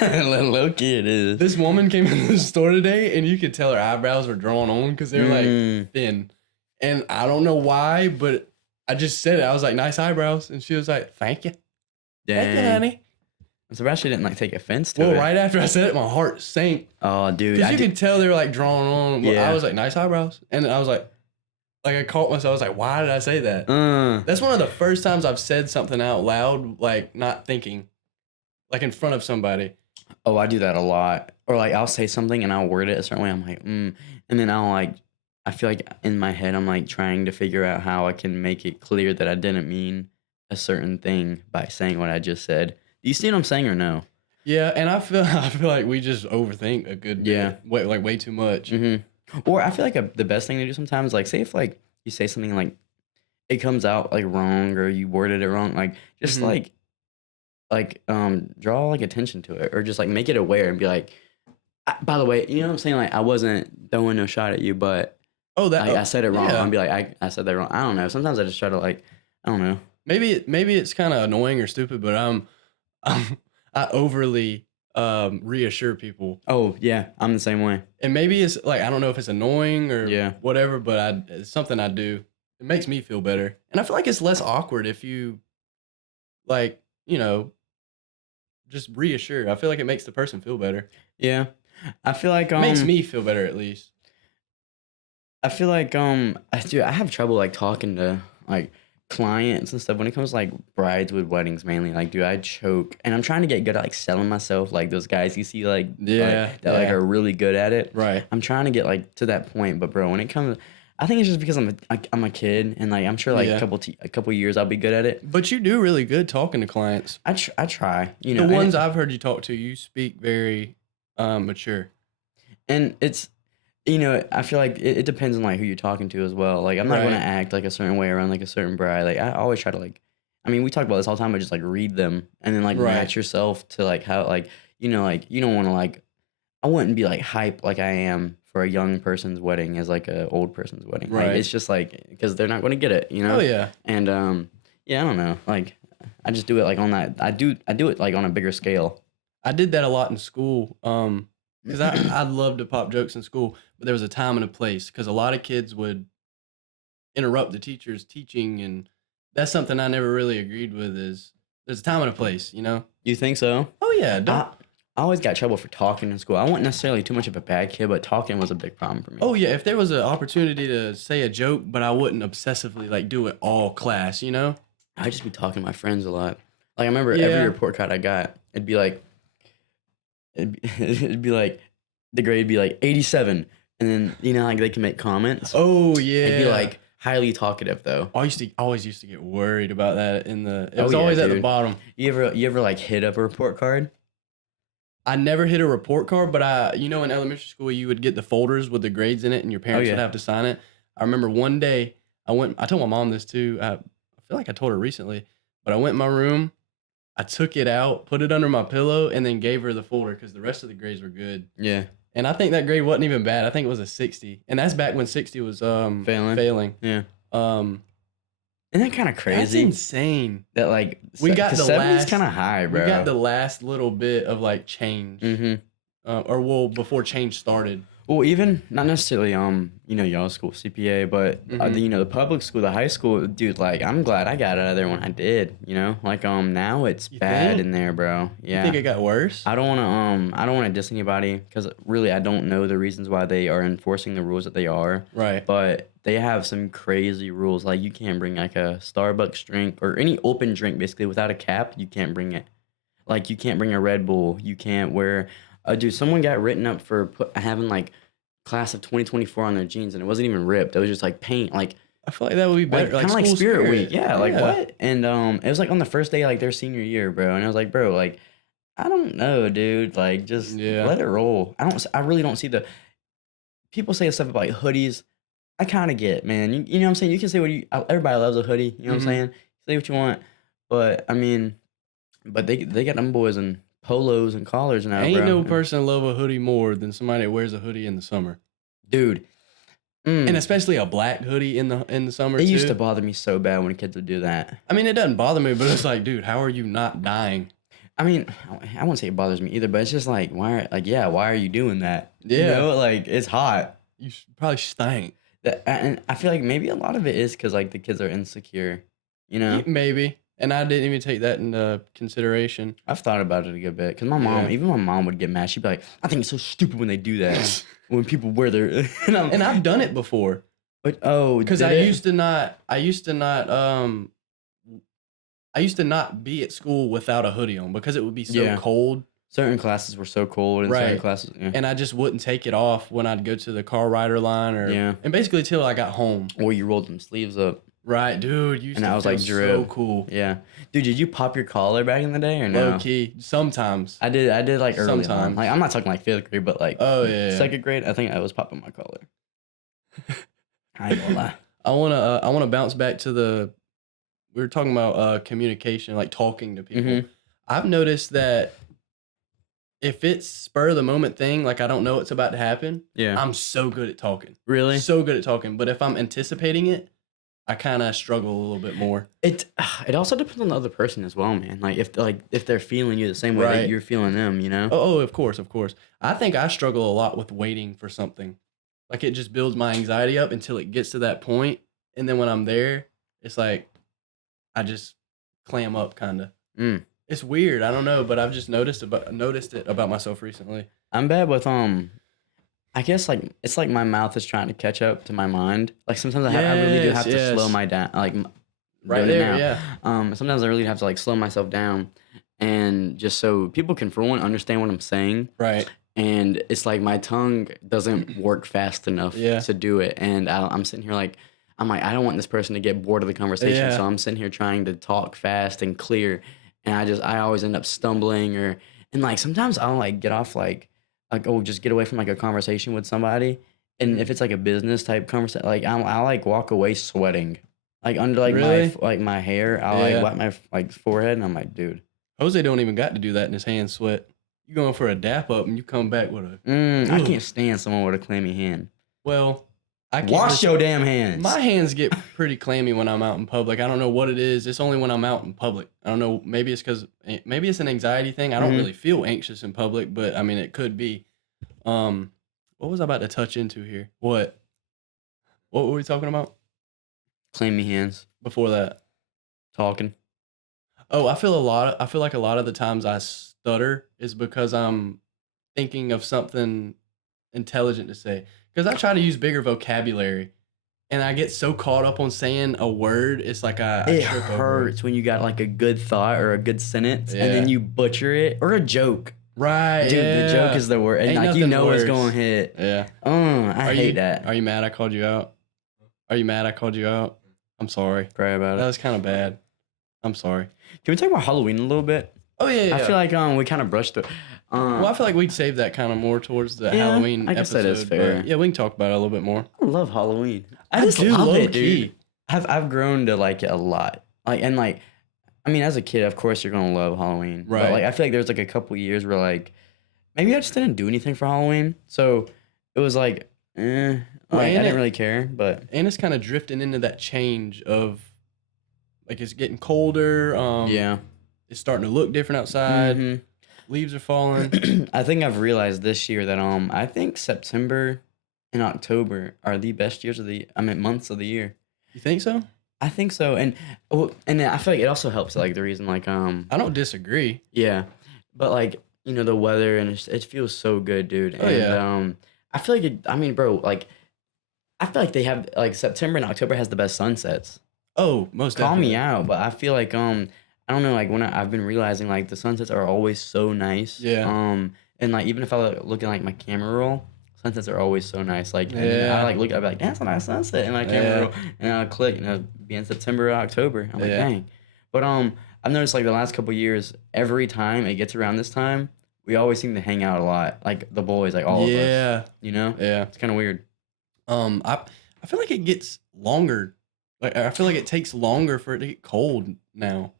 Little kid is. This woman came into the store today, and you could tell her eyebrows were drawn on because they were like thin, and I don't know why, but I just said it. I was like, "Nice eyebrows," and she was like, "Thank you, thank you, Dang. honey." I'm surprised she didn't like take offense to Well, it. right after I said it, my heart sank Oh, dude. because I you did- could tell they were like drawn on. Well, Yeah. I was like, "Nice eyebrows," and I was like I caught myself. I was like, "Why did I say that?" That's one of the first times I've said something out loud, like not thinking, like in front of somebody. Oh, I do that a lot. Or like I'll say something and I'll word it a certain way. I'm like, and then I feel like in my head I'm like trying to figure out how I can make it clear that I didn't mean a certain thing by saying what I just said. Do you see what I'm saying or no? Yeah, and I feel like we just overthink a good bit. Yeah. Way too much. Or I feel like the best thing to do sometimes, like say if like you say something like it comes out like wrong or you worded it wrong, like just like draw like attention to it or just like make it aware and be like, by the way, you know what I'm saying? Like I wasn't throwing no shot at you, but Oh, that I said it wrong. yeah. I'll be like, I said that wrong. I don't know. Sometimes I just try to like, I don't know. Maybe it's kind of annoying or stupid, but I overly reassure people. Oh yeah, I'm the same way. And maybe it's like, I don't know if it's annoying or Yeah. whatever, but it's something I do. It makes me feel better. And I feel like it's less awkward if you, like, just reassure. I feel like it makes the person feel better. Yeah, I feel like Makes me feel better at least. I feel like I have trouble like talking to like clients and stuff when it comes to like brides with weddings mainly. Like, dude, I choke, and I'm trying to get good at like selling myself. Like those guys you see Yeah, that like yeah. are really good at it. Right. I'm trying to get like to that point, but bro, when it comes, I think it's just because I'm a kid, and like I'm sure like Yeah. a couple years I'll be good at it. But you do really good talking to clients. I try, you know, The and ones I've heard you talk to, you speak very mature. and it's you know, I feel like it depends on like who you're talking to as well. Like I'm not gonna Right. act like a certain way around like a certain bride. Like I always try to like, I mean, we talk about this all the time, but just like read them and then like Right. match yourself to like how like you don't want to like I wouldn't be like hype like I am for a young person's wedding as like a old person's wedding. Like Right. it's just like because they're not gonna get it, you know. Oh yeah. And yeah, I don't know. Like I just do it like on that. I do it like on a bigger scale. I did that a lot in school. Because I loved to pop jokes in school, but there was a time and a place because a lot of kids would interrupt the teacher's teaching, and that's something I never really agreed with. Is there's a time and a place, you know? You think so? Oh yeah, don't. I always got trouble for talking in school. I wasn't necessarily too much of a bad kid, but talking was a big problem for me. Oh yeah, if there was an opportunity to say a joke, but I wouldn't obsessively like do it all class, you know? I'd just be talking to my friends a lot. Like I remember every Yeah. report card I got, it'd be like the grade would be like 87, and then you know like they can make comments. Oh yeah. It'd be like highly talkative though. I always used to get worried about that in the. It Oh, was yeah, always at the dude. bottom. You ever like hit up a report card? I never hit a report card, but in elementary school, you would get the folders with the grades in it, and your parents yeah. would have to sign it. I remember one day I told my mom this too. I feel like I told her recently, but I went in my room, I took it out, put it under my pillow, and then gave her the folder because the rest of the grades were good. Yeah. And I think that grade wasn't even bad. I think it was a 60, and that's back when 60 was failing. Yeah. Um, Isn't that kind of that's crazy? insane. That like We got the 70's last- kind of high, bro. We got the last little bit of like change, before change started. Well, even not necessarily y'all school CPA, but the public school, the high school, dude. Like I'm glad I got out of there when I did. You know, like now it's You bad think? in there, bro. Yeah. You think it got worse? I don't want to diss anybody because really I don't know the reasons why they are enforcing the rules that they are. Right. But they have some crazy rules. Like you can't bring like a Starbucks drink or any open drink basically without a cap. You can't bring it. Like you can't bring a Red Bull. You can't wear. Dude, someone got written up for having like class of 2024 on their jeans, and it wasn't even ripped. It was just like paint, like I feel like that would be better. kind of like school Spirit Week. Yeah, like what? And it was like on the first day like their senior year, bro. And I was like, bro, like I don't know, dude. Like just let it roll. I really don't see the people say stuff about like, hoodies. I kind of get, man. You know what I'm saying? You can say everybody loves a hoodie. You know what I'm saying? Say what you want, but I mean, but they got them boys in polos and collars now, Ain't bro. no person love a hoodie more than somebody that wears a hoodie in the summer, Dude. and especially a black hoodie in the summer. It too. used to bother me so bad when kids would do that. I mean, it doesn't bother me, but it's like, dude, how are you not dying? I mean, I won't say it bothers me either, but it's just like, why are you doing that? Yeah. You know, like, it's hot. You probably stank. And I feel like maybe a lot of it is because, like, the kids are insecure, you know? Maybe. And I didn't even take that into consideration. I've thought about it a good bit. Because my mom, even my mom would get mad. She'd be like, I think it's so stupid when they do that. When people wear their... And I've done it before. But, because I used to not be at school without a hoodie on because it would be so cold. Certain classes were so cold, and certain classes, and I just wouldn't take it off when I'd go to the car rider line, and basically till I got home. Or you rolled them sleeves up. Right, dude. And that was like drip. So cool. Yeah, dude. Did you pop your collar back in the day or no? Low key, sometimes. I did like early on. Sometimes. Like I'm not talking like 5th grade, but like second grade. I think I was popping my collar. I ain't gonna lie. I wanna bounce back to we were talking about communication, like talking to people. I've noticed that if it's spur of the moment thing, like I don't know what's about to happen, I'm so good at talking. Really? So good at talking. But if I'm anticipating it, I kind of struggle a little bit more. It also depends on the other person as well, man. Like if they're feeling you the same way that you're feeling them, you know? Oh, of course. I think I struggle a lot with waiting for something. Like it just builds my anxiety up until it gets to that point, and then when I'm there, it's like I just clam up, kind of. It's weird. I don't know, but I've just noticed it about myself recently. I'm bad with I I guess like it's like my mouth is trying to catch up to my mind. Like sometimes I really do have to slow my down. Like Right doing it there, now. yeah. Sometimes I really have to like slow myself down, and just so people can for one understand what I'm saying. Right. And it's like my tongue doesn't work fast enough Yeah. to do it, and I'm sitting here like I'm like I don't want this person to get bored of the conversation, Yeah. so I'm sitting here trying to talk fast and clear, and I always end up stumbling and like sometimes I'll like get off like oh just get away from like a conversation with somebody, and if it's like a business type conversation, like I'll like walk away sweating, like under like Really? my hair, I'll Yeah. like wipe my like forehead, and I'm like dude, Jose don't even got to do that in his hands sweat. You going for a dap up and you come back with a I Ugh. can't stand someone with a clammy hand. well. I can't Wash your damn hands. My hands get pretty clammy when I'm out in public. I don't know what it is. It's only when I'm out in public. I don't know. Maybe it's because maybe it's an anxiety thing. I don't Mhm. really feel anxious in public, but I mean it could be. What was I about to touch into here? What were we talking about Clammy hands. before that? Talking. Oh, I feel like a lot of the times I stutter is because I'm thinking of something intelligent to say. Because I try to use bigger vocabulary, and I get so caught up on saying a word. It's like I It trip over it. hurts when you got like a good thought or a good sentence and then Yeah. you butcher it or a joke. Right, Dude, the joke is the word. And Ain't like you nothing know it's worse. going to hit. Yeah. I hate that. Are you mad I called you out? Are you mad I called you out? I'm sorry. Cry about That it. was kind of bad. I'm sorry. Can we talk about Halloween a little bit? Oh yeah, I feel like we kind of brushed it. well, I feel like we'd save that kind of more towards the Yeah, Halloween I guess episode. that is fair. But yeah, we can talk about it a little bit more. I love Halloween. I just do love love it, it, dude. dude. I've grown to like it a lot. Like and like, I mean, as a kid, of course you're gonna love Halloween. Right. But like, I feel like there's like a couple years where like, maybe I just didn't do anything for Halloween, so it was like, Well, like, I and didn't it- really care. But And it's kind of drifting into that change of like it's getting colder. yeah, It's starting to look different outside. Mhm. Leaves are falling. I think I've realized this year that I think September and October are the best months of the year. You think so? I think so, and I feel like it also helps. Like the reason, like I don't disagree. yeah, but like you know the weather and it feels so good, dude. Oh, And yeah. I feel like I mean, bro, like I feel like they have like September and October has the best sunsets. Oh, most Call definitely. me out, but I feel like I don't know, like when I've been realizing like the sunsets are always so nice. Yeah. And like even if I look at like my camera roll, sunsets are always so nice. Like and then Yeah. I like look, I'll be like, that's a nice sunset in my camera Yeah. roll, and I'll click and it'll be in September or October. I'm like, Yeah. dang. But I've noticed like the last couple years, every time it gets around this time, we always seem to hang out a lot. Like the boys, like all of us. Yeah. You know? Yeah. It's kind of weird. I feel like it gets longer. Like I feel like it takes longer for it to get cold now.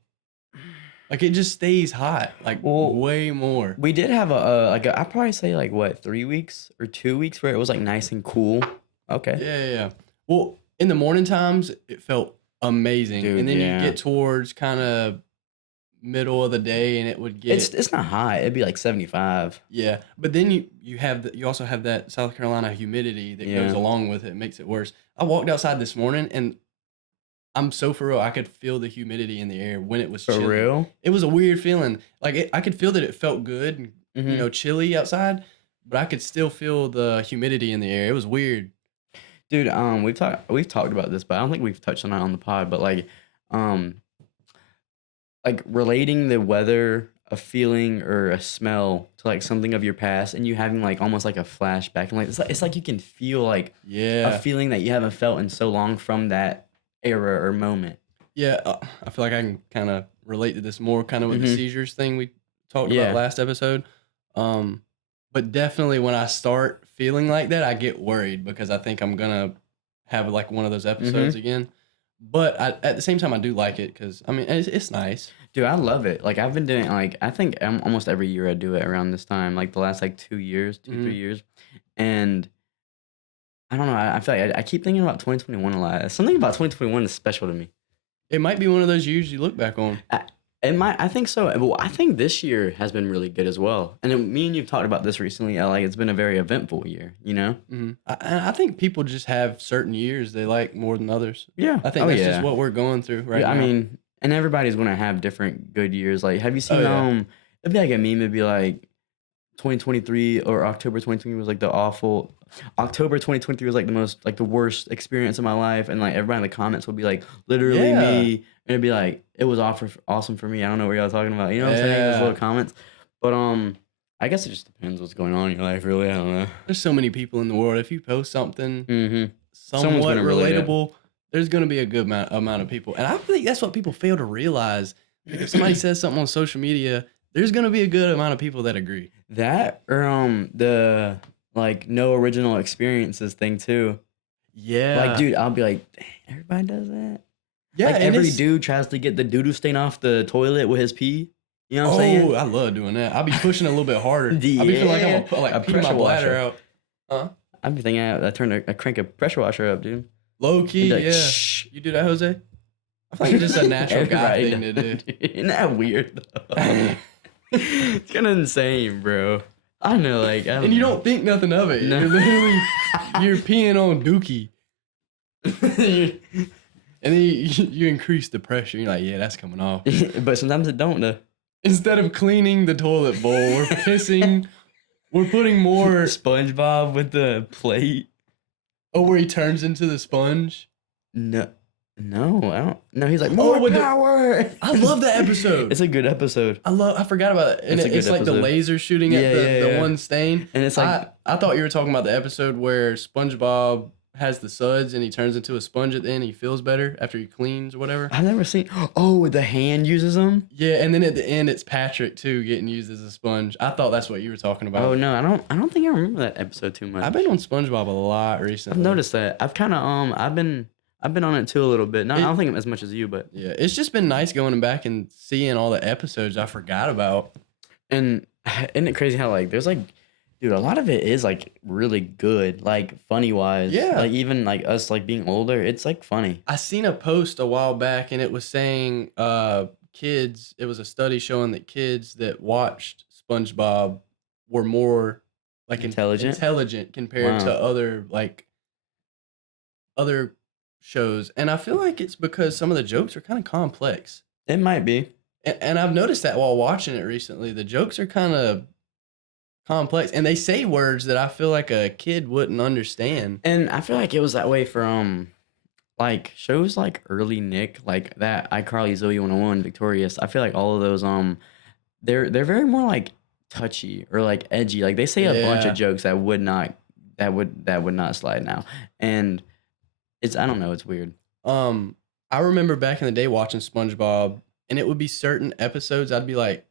Like it just stays hot, like Well, way more. We did have I'd probably say like what 3 weeks or 2 weeks where it was like nice and cool. Okay. Yeah. Well, in the morning times, it felt amazing, Dude, and then yeah. you get towards kind of middle of the day, and it would get It's not hot. It'd be like 75. yeah. But then you also have that South Carolina humidity that Yeah. goes along with it, makes it worse. I walked outside this morning, and I'm so for real. I could feel the humidity in the air when it was For chilly. real? It was a weird feeling. Like I could feel that it felt good, and, Mhm. chilly outside, but I could still feel the humidity in the air. It was weird. Dude, we've talked about this, but I don't think we've touched on it on the pod, but like relating the weather, a feeling or a smell to like something of your past and you having like almost like a flashback and like it's like you can feel like Yeah. a feeling that you haven't felt in so long from that era or moment. Yeah, I feel like I can kind of relate to this more kind of with the Mhm. seizures thing we talked Yeah. about last episode. But definitely when I start feeling like that, I get worried because I think I'm gonna have like one of those episodes again. But at the same time, I do like it because I mean it's nice. Dude, I love it. Like I've been doing like I think almost every year I do it around this time, like the last like 2 years, 3 years, and I don't know. I feel like I keep thinking about 2021 a lot. Something about 2021 is special to me. It might be one of those years you look back on. I think so. Well, I think this year has been really good as well. And me and you've talked about this recently. Like it's been a very eventful year. You know? I think people just have certain years they like more than others. Yeah. I think that's just what we're going through right now. I mean, and everybody's gonna have different good years. Like, have you seen? yeah. It'd be like a meme. It'd be like 2023 or October 2020 was like the awful October 2023 was like the worst experience of my life, and like everybody in the comments would be like, literally Yeah. me, and it'd be like, it was awesome for me. I don't know what y'all talking about. You know what I'm saying? Those Yeah. little comments, but I guess it just depends what's going on in your life, really. I don't know. There's so many people in the world. If you post something Mm-hmm. somewhat gonna relate it. relatable, there's going to be a good amount of people. And I think that's what people fail to realize. Like, if somebody says something on social media, there's going to be a good amount of people that agree. That or the like no original experiences thing too. Yeah. Like, dude, I'll be like, dang, everybody does that. Yeah. Like and every it's- dude tries to get the doo-doo stain off the toilet with his pee. You know what I'm saying? Oh, I love doing that. I'll be pushing a little bit harder. I'll be feeling like I'm Yeah. gonna A pee my pressure bladder washer. out. Huh? I'd be thinking I crank a pressure washer up, dude. Low key, Be like, yeah. shh. You do that, Jose? I feel like it's just a natural guy Everybody thing to do. does. Isn't that weird though? It's kind of insane, bro. I know, like, And you don't think nothing of it. No. You're literally you're peeing on Dookie, and then you increase the pressure. You're like, yeah, that's coming off. But sometimes it don't though. Instead of cleaning the toilet bowl, we're pissing. We're putting more. SpongeBob with the plate. Oh, where he turns into the sponge. No, I don't. No, he's like more with the- power. I love that episode. It's a good episode, I forgot about it. And It's a good it's like the episode. laser shooting Yeah, at the yeah. one stain. and it's like I thought you were talking about the episode where SpongeBob has the suds and he turns into a sponge at the end. He feels better after he cleans or whatever. I've never seen. Oh, the hand uses them. Yeah, and then at the end it's Patrick too getting used as a sponge. I thought that's what you were talking about. Oh no, I don't think I remember that episode too much. I've been on SpongeBob a lot I've recently. noticed that. I've kind of I've been on it too a little bit. I don't think as much as you, but Yeah, it's just been nice going back and seeing all the episodes I forgot about. and isn't it crazy how like there's like, dude, a lot of it is like really good, like funny wise. Yeah. Like even like us like being older, it's like funny. I seen a post a while back and it was saying kids, it was a study showing that kids that watched SpongeBob were more like intelligent compared to Wow. other shows. And I feel like it's because some of the jokes are kind of complex. It might be. And I've noticed that while watching it recently, the jokes are kind of complex and they say words that I feel like a kid wouldn't understand. And I feel like it was that way for like shows like early Nick, like that iCarly, Zoe 101, Victorious. I feel like all of those they're very more like touchy or like edgy. Like they say a bunch Yeah. of jokes that would not slide now. And it's I don't know, it's weird. I remember back in the day watching SpongeBob, and it would be certain episodes I'd be like,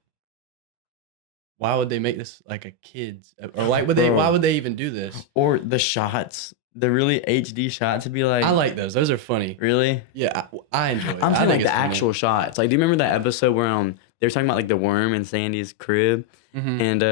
why would they make this like a kid's or like Bro. why would they even do this? Or the shots, the really HD shots to be like I like those. Those are funny. really? Yeah, I enjoy it. I'm I saying think like it's the funny. actual shots. Like do you remember that episode where they were talking about like the worm in Sandy's crib? Mhm. And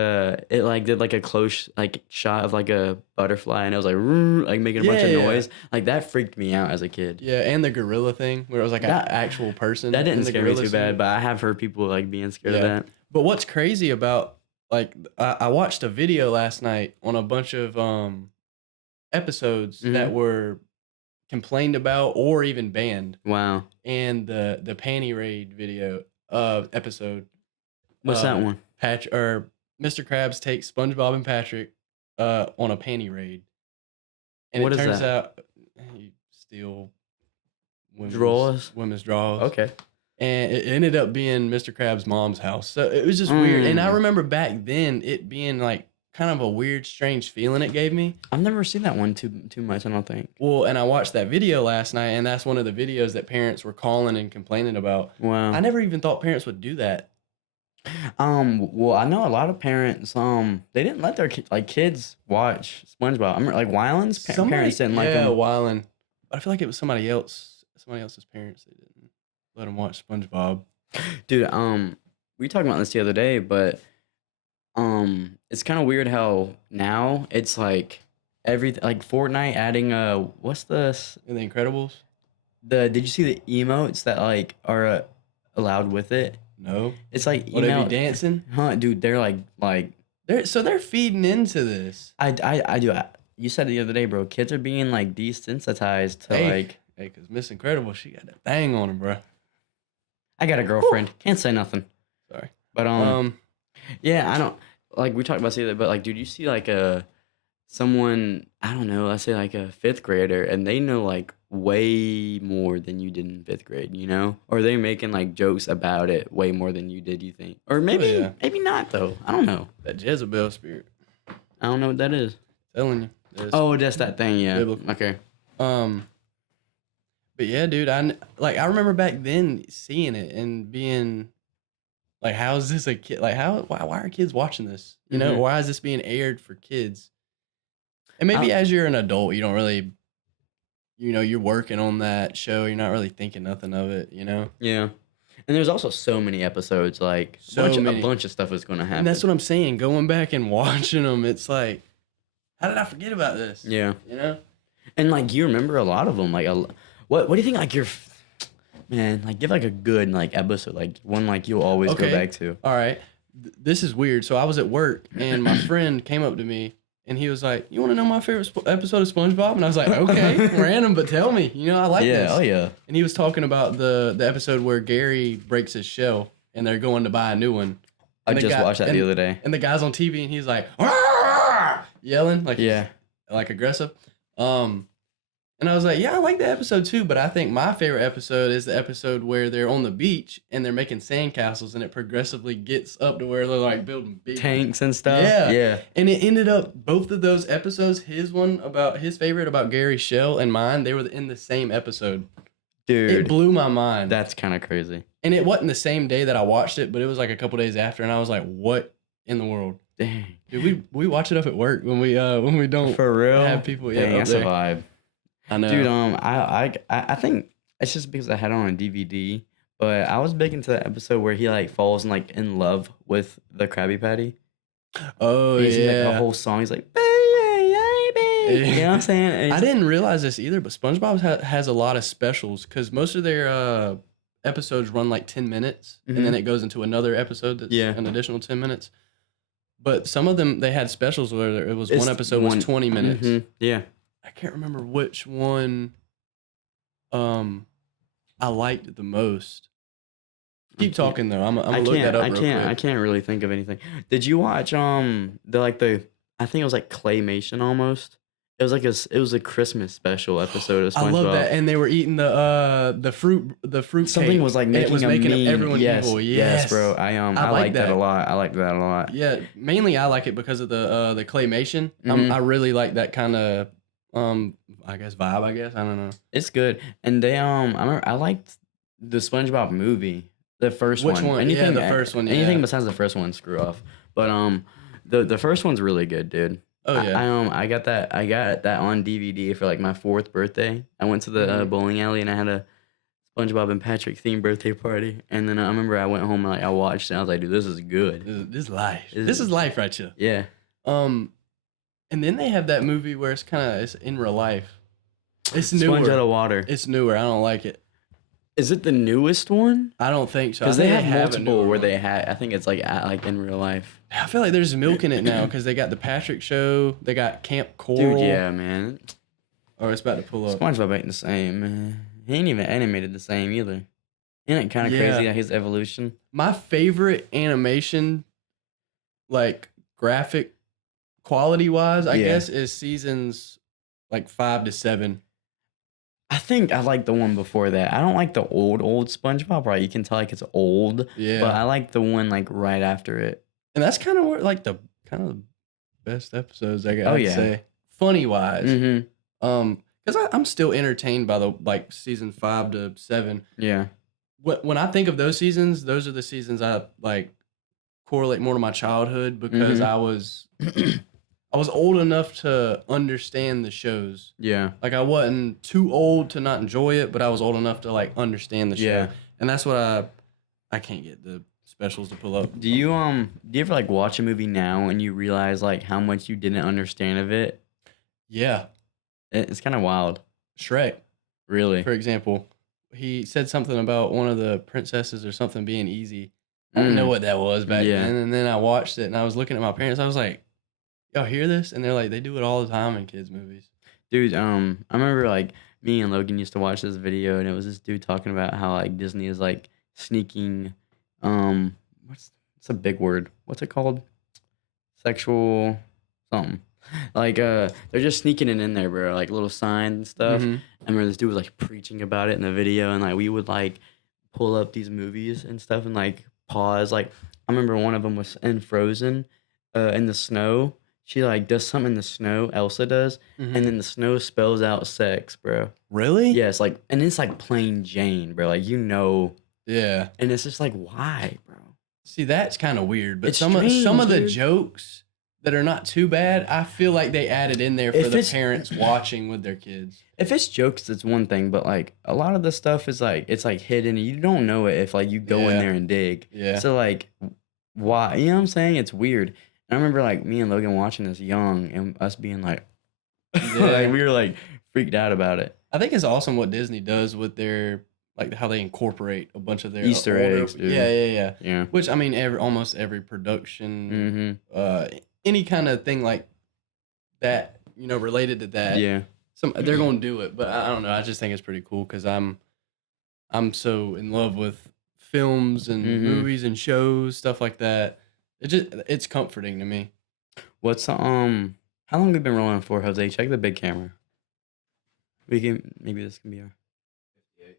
it like did like a close like shot of like a butterfly and it was like "Roo," like making a bunch of Yeah. noise. Like that freaked me out as a kid. Yeah, and the gorilla thing where it was like an That- actual person. That in didn't the scare me gorilla too suit. bad, but I have heard people like being scared of Yeah. that. But what's crazy about like I watched a video last night on a bunch of episodes that were complained about or even banned, Wow. and the panty raid video episode. What's that one? Mr. Krabs takes SpongeBob and Patrick on a panty raid, and What it is turns that? out you steal Drawers? women's drawers. Okay. And it ended up being Mr. Krabs' mom's house. So it was just weird. And I remember back then it being like kind of a weird, strange feeling it gave me. I've never seen that one too much, I don't think. Well, and I watched that video last night, and that's one of the videos that parents were calling and complaining about. Wow. I never even thought parents would do that. Well, I know a lot of parents, they didn't let their kids watch SpongeBob. I remember, like, Wyland's parents didn't like yeah, them. Wyland. But I feel like it was somebody else's parents that didn't let them watch SpongeBob. Dude, we talked about this the other day, but it's kind of weird how now it's like everything, like Fortnite adding what's this? And The Incredibles? Did you see the emotes that like are allowed with it? No. It's like Would they email, be dancing? huh, dude? They're like They're feeding into this. I do. You said it the other day, bro. Kids are being like desensitized to like. Hey, cause Miss Incredible, she got that thing on her, bro. I got a girlfriend. Can't say nothing. Sorry. But yeah, I don't like we talked about this the other, but like, dude, you see like someone, I don't know, let's say like a fifth grader, and they know like way more than you did in fifth grade, you know? Or they're making like jokes about it way more than you did, you think? Or Oh maybe, yeah, maybe not though. I don't know. that Jezebel spirit. I don't know what that is. Telling you, it's Oh, that's that thing, yeah. biblical. Okay. Um, but yeah, dude, I remember back then seeing it and being like, how is this a kid? Like, why are kids watching this? You know, Mhm. why is this being aired for kids? And maybe I, as you're an adult, you don't really, you're working on that show. You're not really thinking nothing of it, you know? yeah. And there's also so many episodes, like So a many. bunch of stuff is going to happen. And that's what I'm saying. Going back and watching them, it's like, how did I forget about this? Yeah. You know? And like you remember a lot of them. Like, what do you think? Like man, like give like a good like episode, like one like you'll always go Okay. back to. All right. This is weird. So I was at work and my friend came up to me and he was like, "You want to know my favorite episode of SpongeBob?" And I was like, "Okay, random, but tell me. You know, I like Yeah. this." Oh yeah. And he was talking about the episode where Gary breaks his shell and they're going to buy a new one. I And the just guy- watched that and- the other day. And the guy's on TV and he's like, "Arr!" Yelling like Yeah. like aggressive. And I was like, yeah, I like that episode too, but I think my favorite episode is the episode where they're on the beach and they're making sandcastles and it progressively gets up to where they're like building big Tanks and stuff. Yeah. Yeah. And it ended up both of those episodes, his one about his favorite about Gary's shell and mine, they were in the same episode. It Dude, blew my mind. that's kind of crazy. And it wasn't the same day that I watched it, but it was like a couple days after and I was like, what in the world? Dang. Dude, we watch it up at work when we don't For real. have people Dang, up that's there. a vibe. I know. Dude, I think it's just because I had it on a DVD, but I was big into the episode where he like falls in love with the Krabby Patty. Oh He's in like, the yeah. whole song. He's like, baby, baby. You know what I'm saying? And I it's- didn't realize this either, but SpongeBob has a lot of specials because most of their episodes run like 10 minutes and then Mhm. it goes into another episode that's Yeah. an additional 10 minutes. But some of them, they had specials where it was It's one episode was 20 minutes. Mhm, yeah. I can't remember which one I liked the most. Keep can't- talking though. I'm I gonna look that up real quick. I can't really think of anything. Did you watch the I think it was like claymation almost. It was a Christmas special episode of SpongeBob. I love that, and they were eating the fruit. Something cake, was like and it making was a making meme. everyone yes, evil. yes, bro. I like like that that. a lot. I like that a lot. Yeah, mainly I like it because of the claymation. Mhm. I really like that kind of I guess vibe. I guess I don't know. It's good. And they I remember I liked the SpongeBob movie, the first Which one. one? Anything Yeah, the first one, Anything yeah. besides the first one, screw off. But the first one's really good, dude. Oh yeah, I got that on DVD for like my 4th birthday. I went to the Mhm. bowling alley and I had a SpongeBob and Patrick themed birthday party. And then I remember I went home and like I watched it. And I was like, dude, this is good. this is life. This This is- is life right here. Yeah. And then they have that movie where it's in real life. It's Sponge out newer. of water. It's newer. I don't like it. Is it the newest one? I don't think so. I Because they think have a multiple newer where one. they had. I think it's like in real life. I feel like there's milk in it now because they got the Patrick Show. They got Camp Coral. Dude, yeah, man. Oh, it's about to pull up. SpongeBob ain't the same, man. He ain't even animated the same either. Isn't it kind of Yeah. crazy his evolution? My favorite animation, like graphic quality wise, I Yeah. guess, is seasons like 5 to 7. I think I like the one before that. I don't like the old SpongeBob, right? You can tell like it's old. Yeah. But I like the one like right after it. And that's kind of where like the best episodes I got. Oh, I'd yeah. say funny wise. Mm-hmm. Because I'm still entertained by the like season 5 to 7. Yeah. When I think of those seasons, those are the seasons I like correlate more to my childhood because Mhm. I was old enough to understand the shows. Yeah. Like I wasn't too old to not enjoy it, but I was old enough to like understand the show. Yeah. And that's what I can't get the specials to pull up. Do you ever like watch a movie now and you realize like how much you didn't understand of it? Yeah. It's kind of wild. Shrek, Really. for example. He said something about one of the princesses or something being easy. I didn't know what that was back Yeah. then. And then I watched it and I was looking at my parents. I was like, y'all hear this? And they're like, they do it all the time in kids' movies. Dude, I remember like me and Logan used to watch this video and it was this dude talking about how like Disney is like sneaking what's a big word? What's it called? Sexual something. Like they're just sneaking it in there, bro. Like little signs and stuff. Mhm. I remember this dude was like preaching about it in the video, and like we would like pull up these movies and stuff and like pause. Like I remember one of them was in Frozen, in the snow. She like does something in the snow. Elsa does, Mhm. and then the snow spells out sex, bro. Really? Yes, like, and it's like plain Jane, bro. Like Yeah. and it's just like why, bro? See, that's kind of weird, but It's some of strange, the dude. jokes that are not too bad, I feel like they added in there for If the it's- parents watching with their kids. If it's jokes, it's one thing, but like a lot of the stuff is like it's like hidden. You don't know it if like you go in Yeah. there and dig. Yeah. So like, why? You know what I'm saying? It's weird. And I remember like me and Logan watching this young and us being like, Yeah. like we were like freaked out about it. I think it's awesome what Disney does with their like how they incorporate a bunch of their Easter older- eggs, dude. Yeah. Yeah. Which I mean, almost every production, Mm-hmm. any kind of thing like that, related to that. Yeah. They're gonna do it, but I don't know. I just think it's pretty cool because I'm so in love with films and Mhm. movies and shows, stuff like that. It's comforting to me. What's how long have we been rolling for, Jose? Check the big camera. Maybe this can be our 58.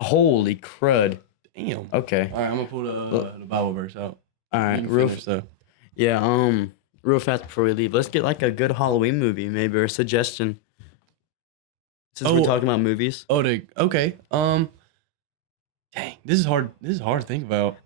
holy crud. Damn. Okay. All right, I'm gonna pull the Bible verse out. All You right. can Real finish, though. Yeah, real fast before we leave, let's get like a good Halloween movie, maybe, or a suggestion. Since we're Oh. talking about movies. Okay. Dang, this is hard. This is hard to think about.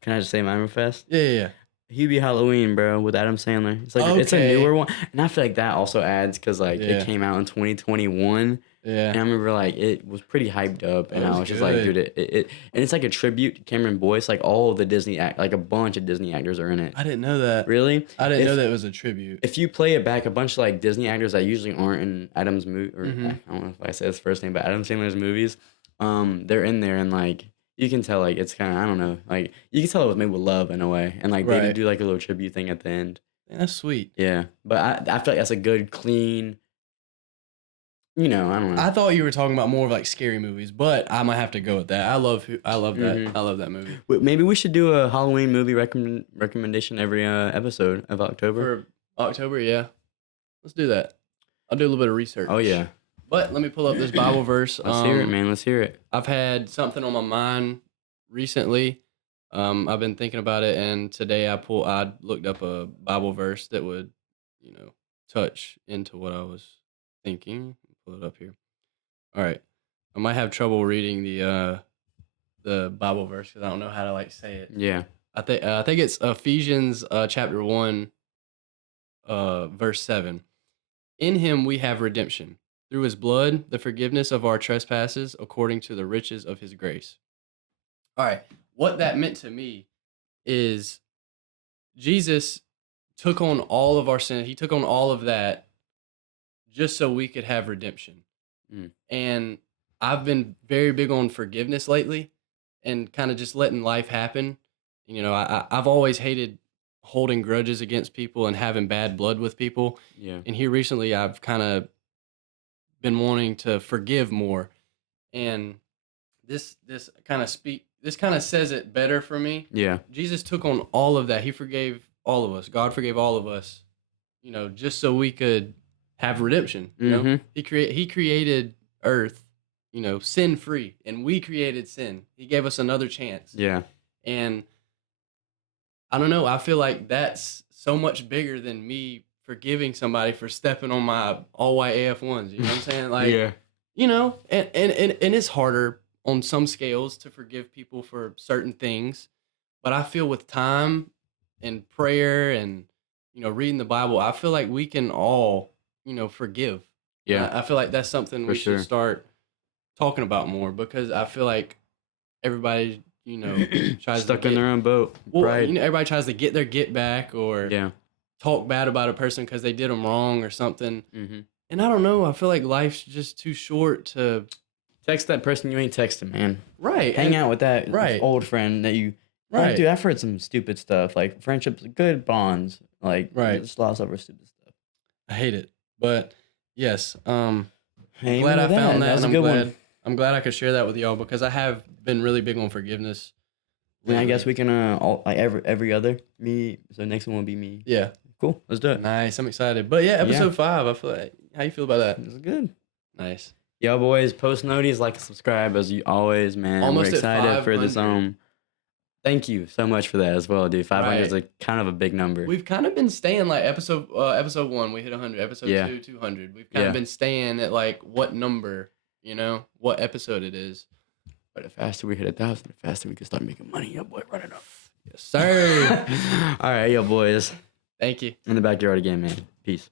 Can I just say mine real fast? Yeah. Hubie Halloween, bro, with Adam Sandler. It's like it's a Okay. newer one, and I feel like that also adds because like Yeah. it came out in 2021, and I Yeah. remember like it was pretty hyped up, and That I was was just like, good. dude, it and it's like a tribute to Cameron Boyce. Like all of the like a bunch of Disney actors are in it. I didn't know that. Really? I didn't If- know that it was a tribute. If you play it back, a bunch of like Disney actors that usually aren't in Adam's movie, or Mhm. I don't know if I said his first name, but Adam Sandler's movies, they're in there, and like you can tell, like it's kind of I don't know, like you can tell it was made with love in a way, and like they Right. do like a little tribute thing at the end. Man, that's sweet. Yeah, but I feel like that's a good clean. I don't know. I thought you were talking about more of like scary movies, but I might have to go with that. I love that. Mhm. I love that movie. Maybe we should do a Halloween movie recommendation every episode of October. For October, yeah. Let's do that. I'll do a little bit of research. Oh yeah, But let me pull up this Bible verse. let's hear it, man. Let's hear it. I've had something on my mind recently. I've been thinking about it, and today I looked up a Bible verse that would, touch into what I was thinking. Pull it up here. All right. I might have trouble reading the Bible verse because I don't know how to like say it. Yeah. I think it's Ephesians chapter 1, verse 7. In him we have redemption through his blood, the forgiveness of our trespasses according to the riches of his grace. All right. What that meant to me is Jesus took on all of our sin. He took on all of that just so we could have redemption. Mm. And I've been very big on forgiveness lately and kind of just letting life happen. I've always hated holding grudges against people and having bad blood with people. Yeah. And here recently, I've kind of been wanting to forgive more. And this kind of says it better for me. Yeah. Jesus took on all of that. He forgave all of us. God forgave all of us, just so we could have redemption. Mhm. He created earth, sin free, and we created sin. He gave us another chance. Yeah. And I don't know, I feel like that's so much bigger than me forgiving somebody for stepping on my all white AF1s. You know what I'm saying? Like, yeah. and it's harder on some scales to forgive people for certain things. But I feel with time and prayer and, reading the Bible, I feel like we can all, forgive. Yeah. I feel like that's something For we sure. should start talking about more because I feel like everybody, tries Stuck to in get, their own boat. well, Pride. everybody tries to get their get back or Yeah. talk bad about a person because they did them wrong or something. Mm-hmm. And I don't know. I feel like life's just too short to Text that person you ain't texting, man. right Hang out with that right. old friend that you. Right. Like, dude, I've heard some stupid stuff. Like friendships, good bonds. Like Right. just lost over stupid stuff. I hate it, but yes, Hey, glad I found that. That's a And good one. I'm glad I could share that with y'all because I have been really big on forgiveness. And I guess lately. we can like every other me. So next one will be me. Yeah, Cool. Let's do it. Nice. I'm excited. But yeah, episode 5. I feel like, how you feel about that? This is good. Nice. Yo, boys, post noties, like, and subscribe as you always, man. Almost We're at excited for this. 500. Thank you so much for that as well, dude. 500 is Right. a kind of a big number. We've kind of been staying like episode 1, we hit 100. Episode Yeah. 2, 200. We've kind Yeah. of been staying at like what number, what episode it is. But the faster we hit 1,000, the faster we can start making money. Yo, boy, run it up. Yes, sir. All right, yo, boys. Thank you. In the backyard again, man. Peace.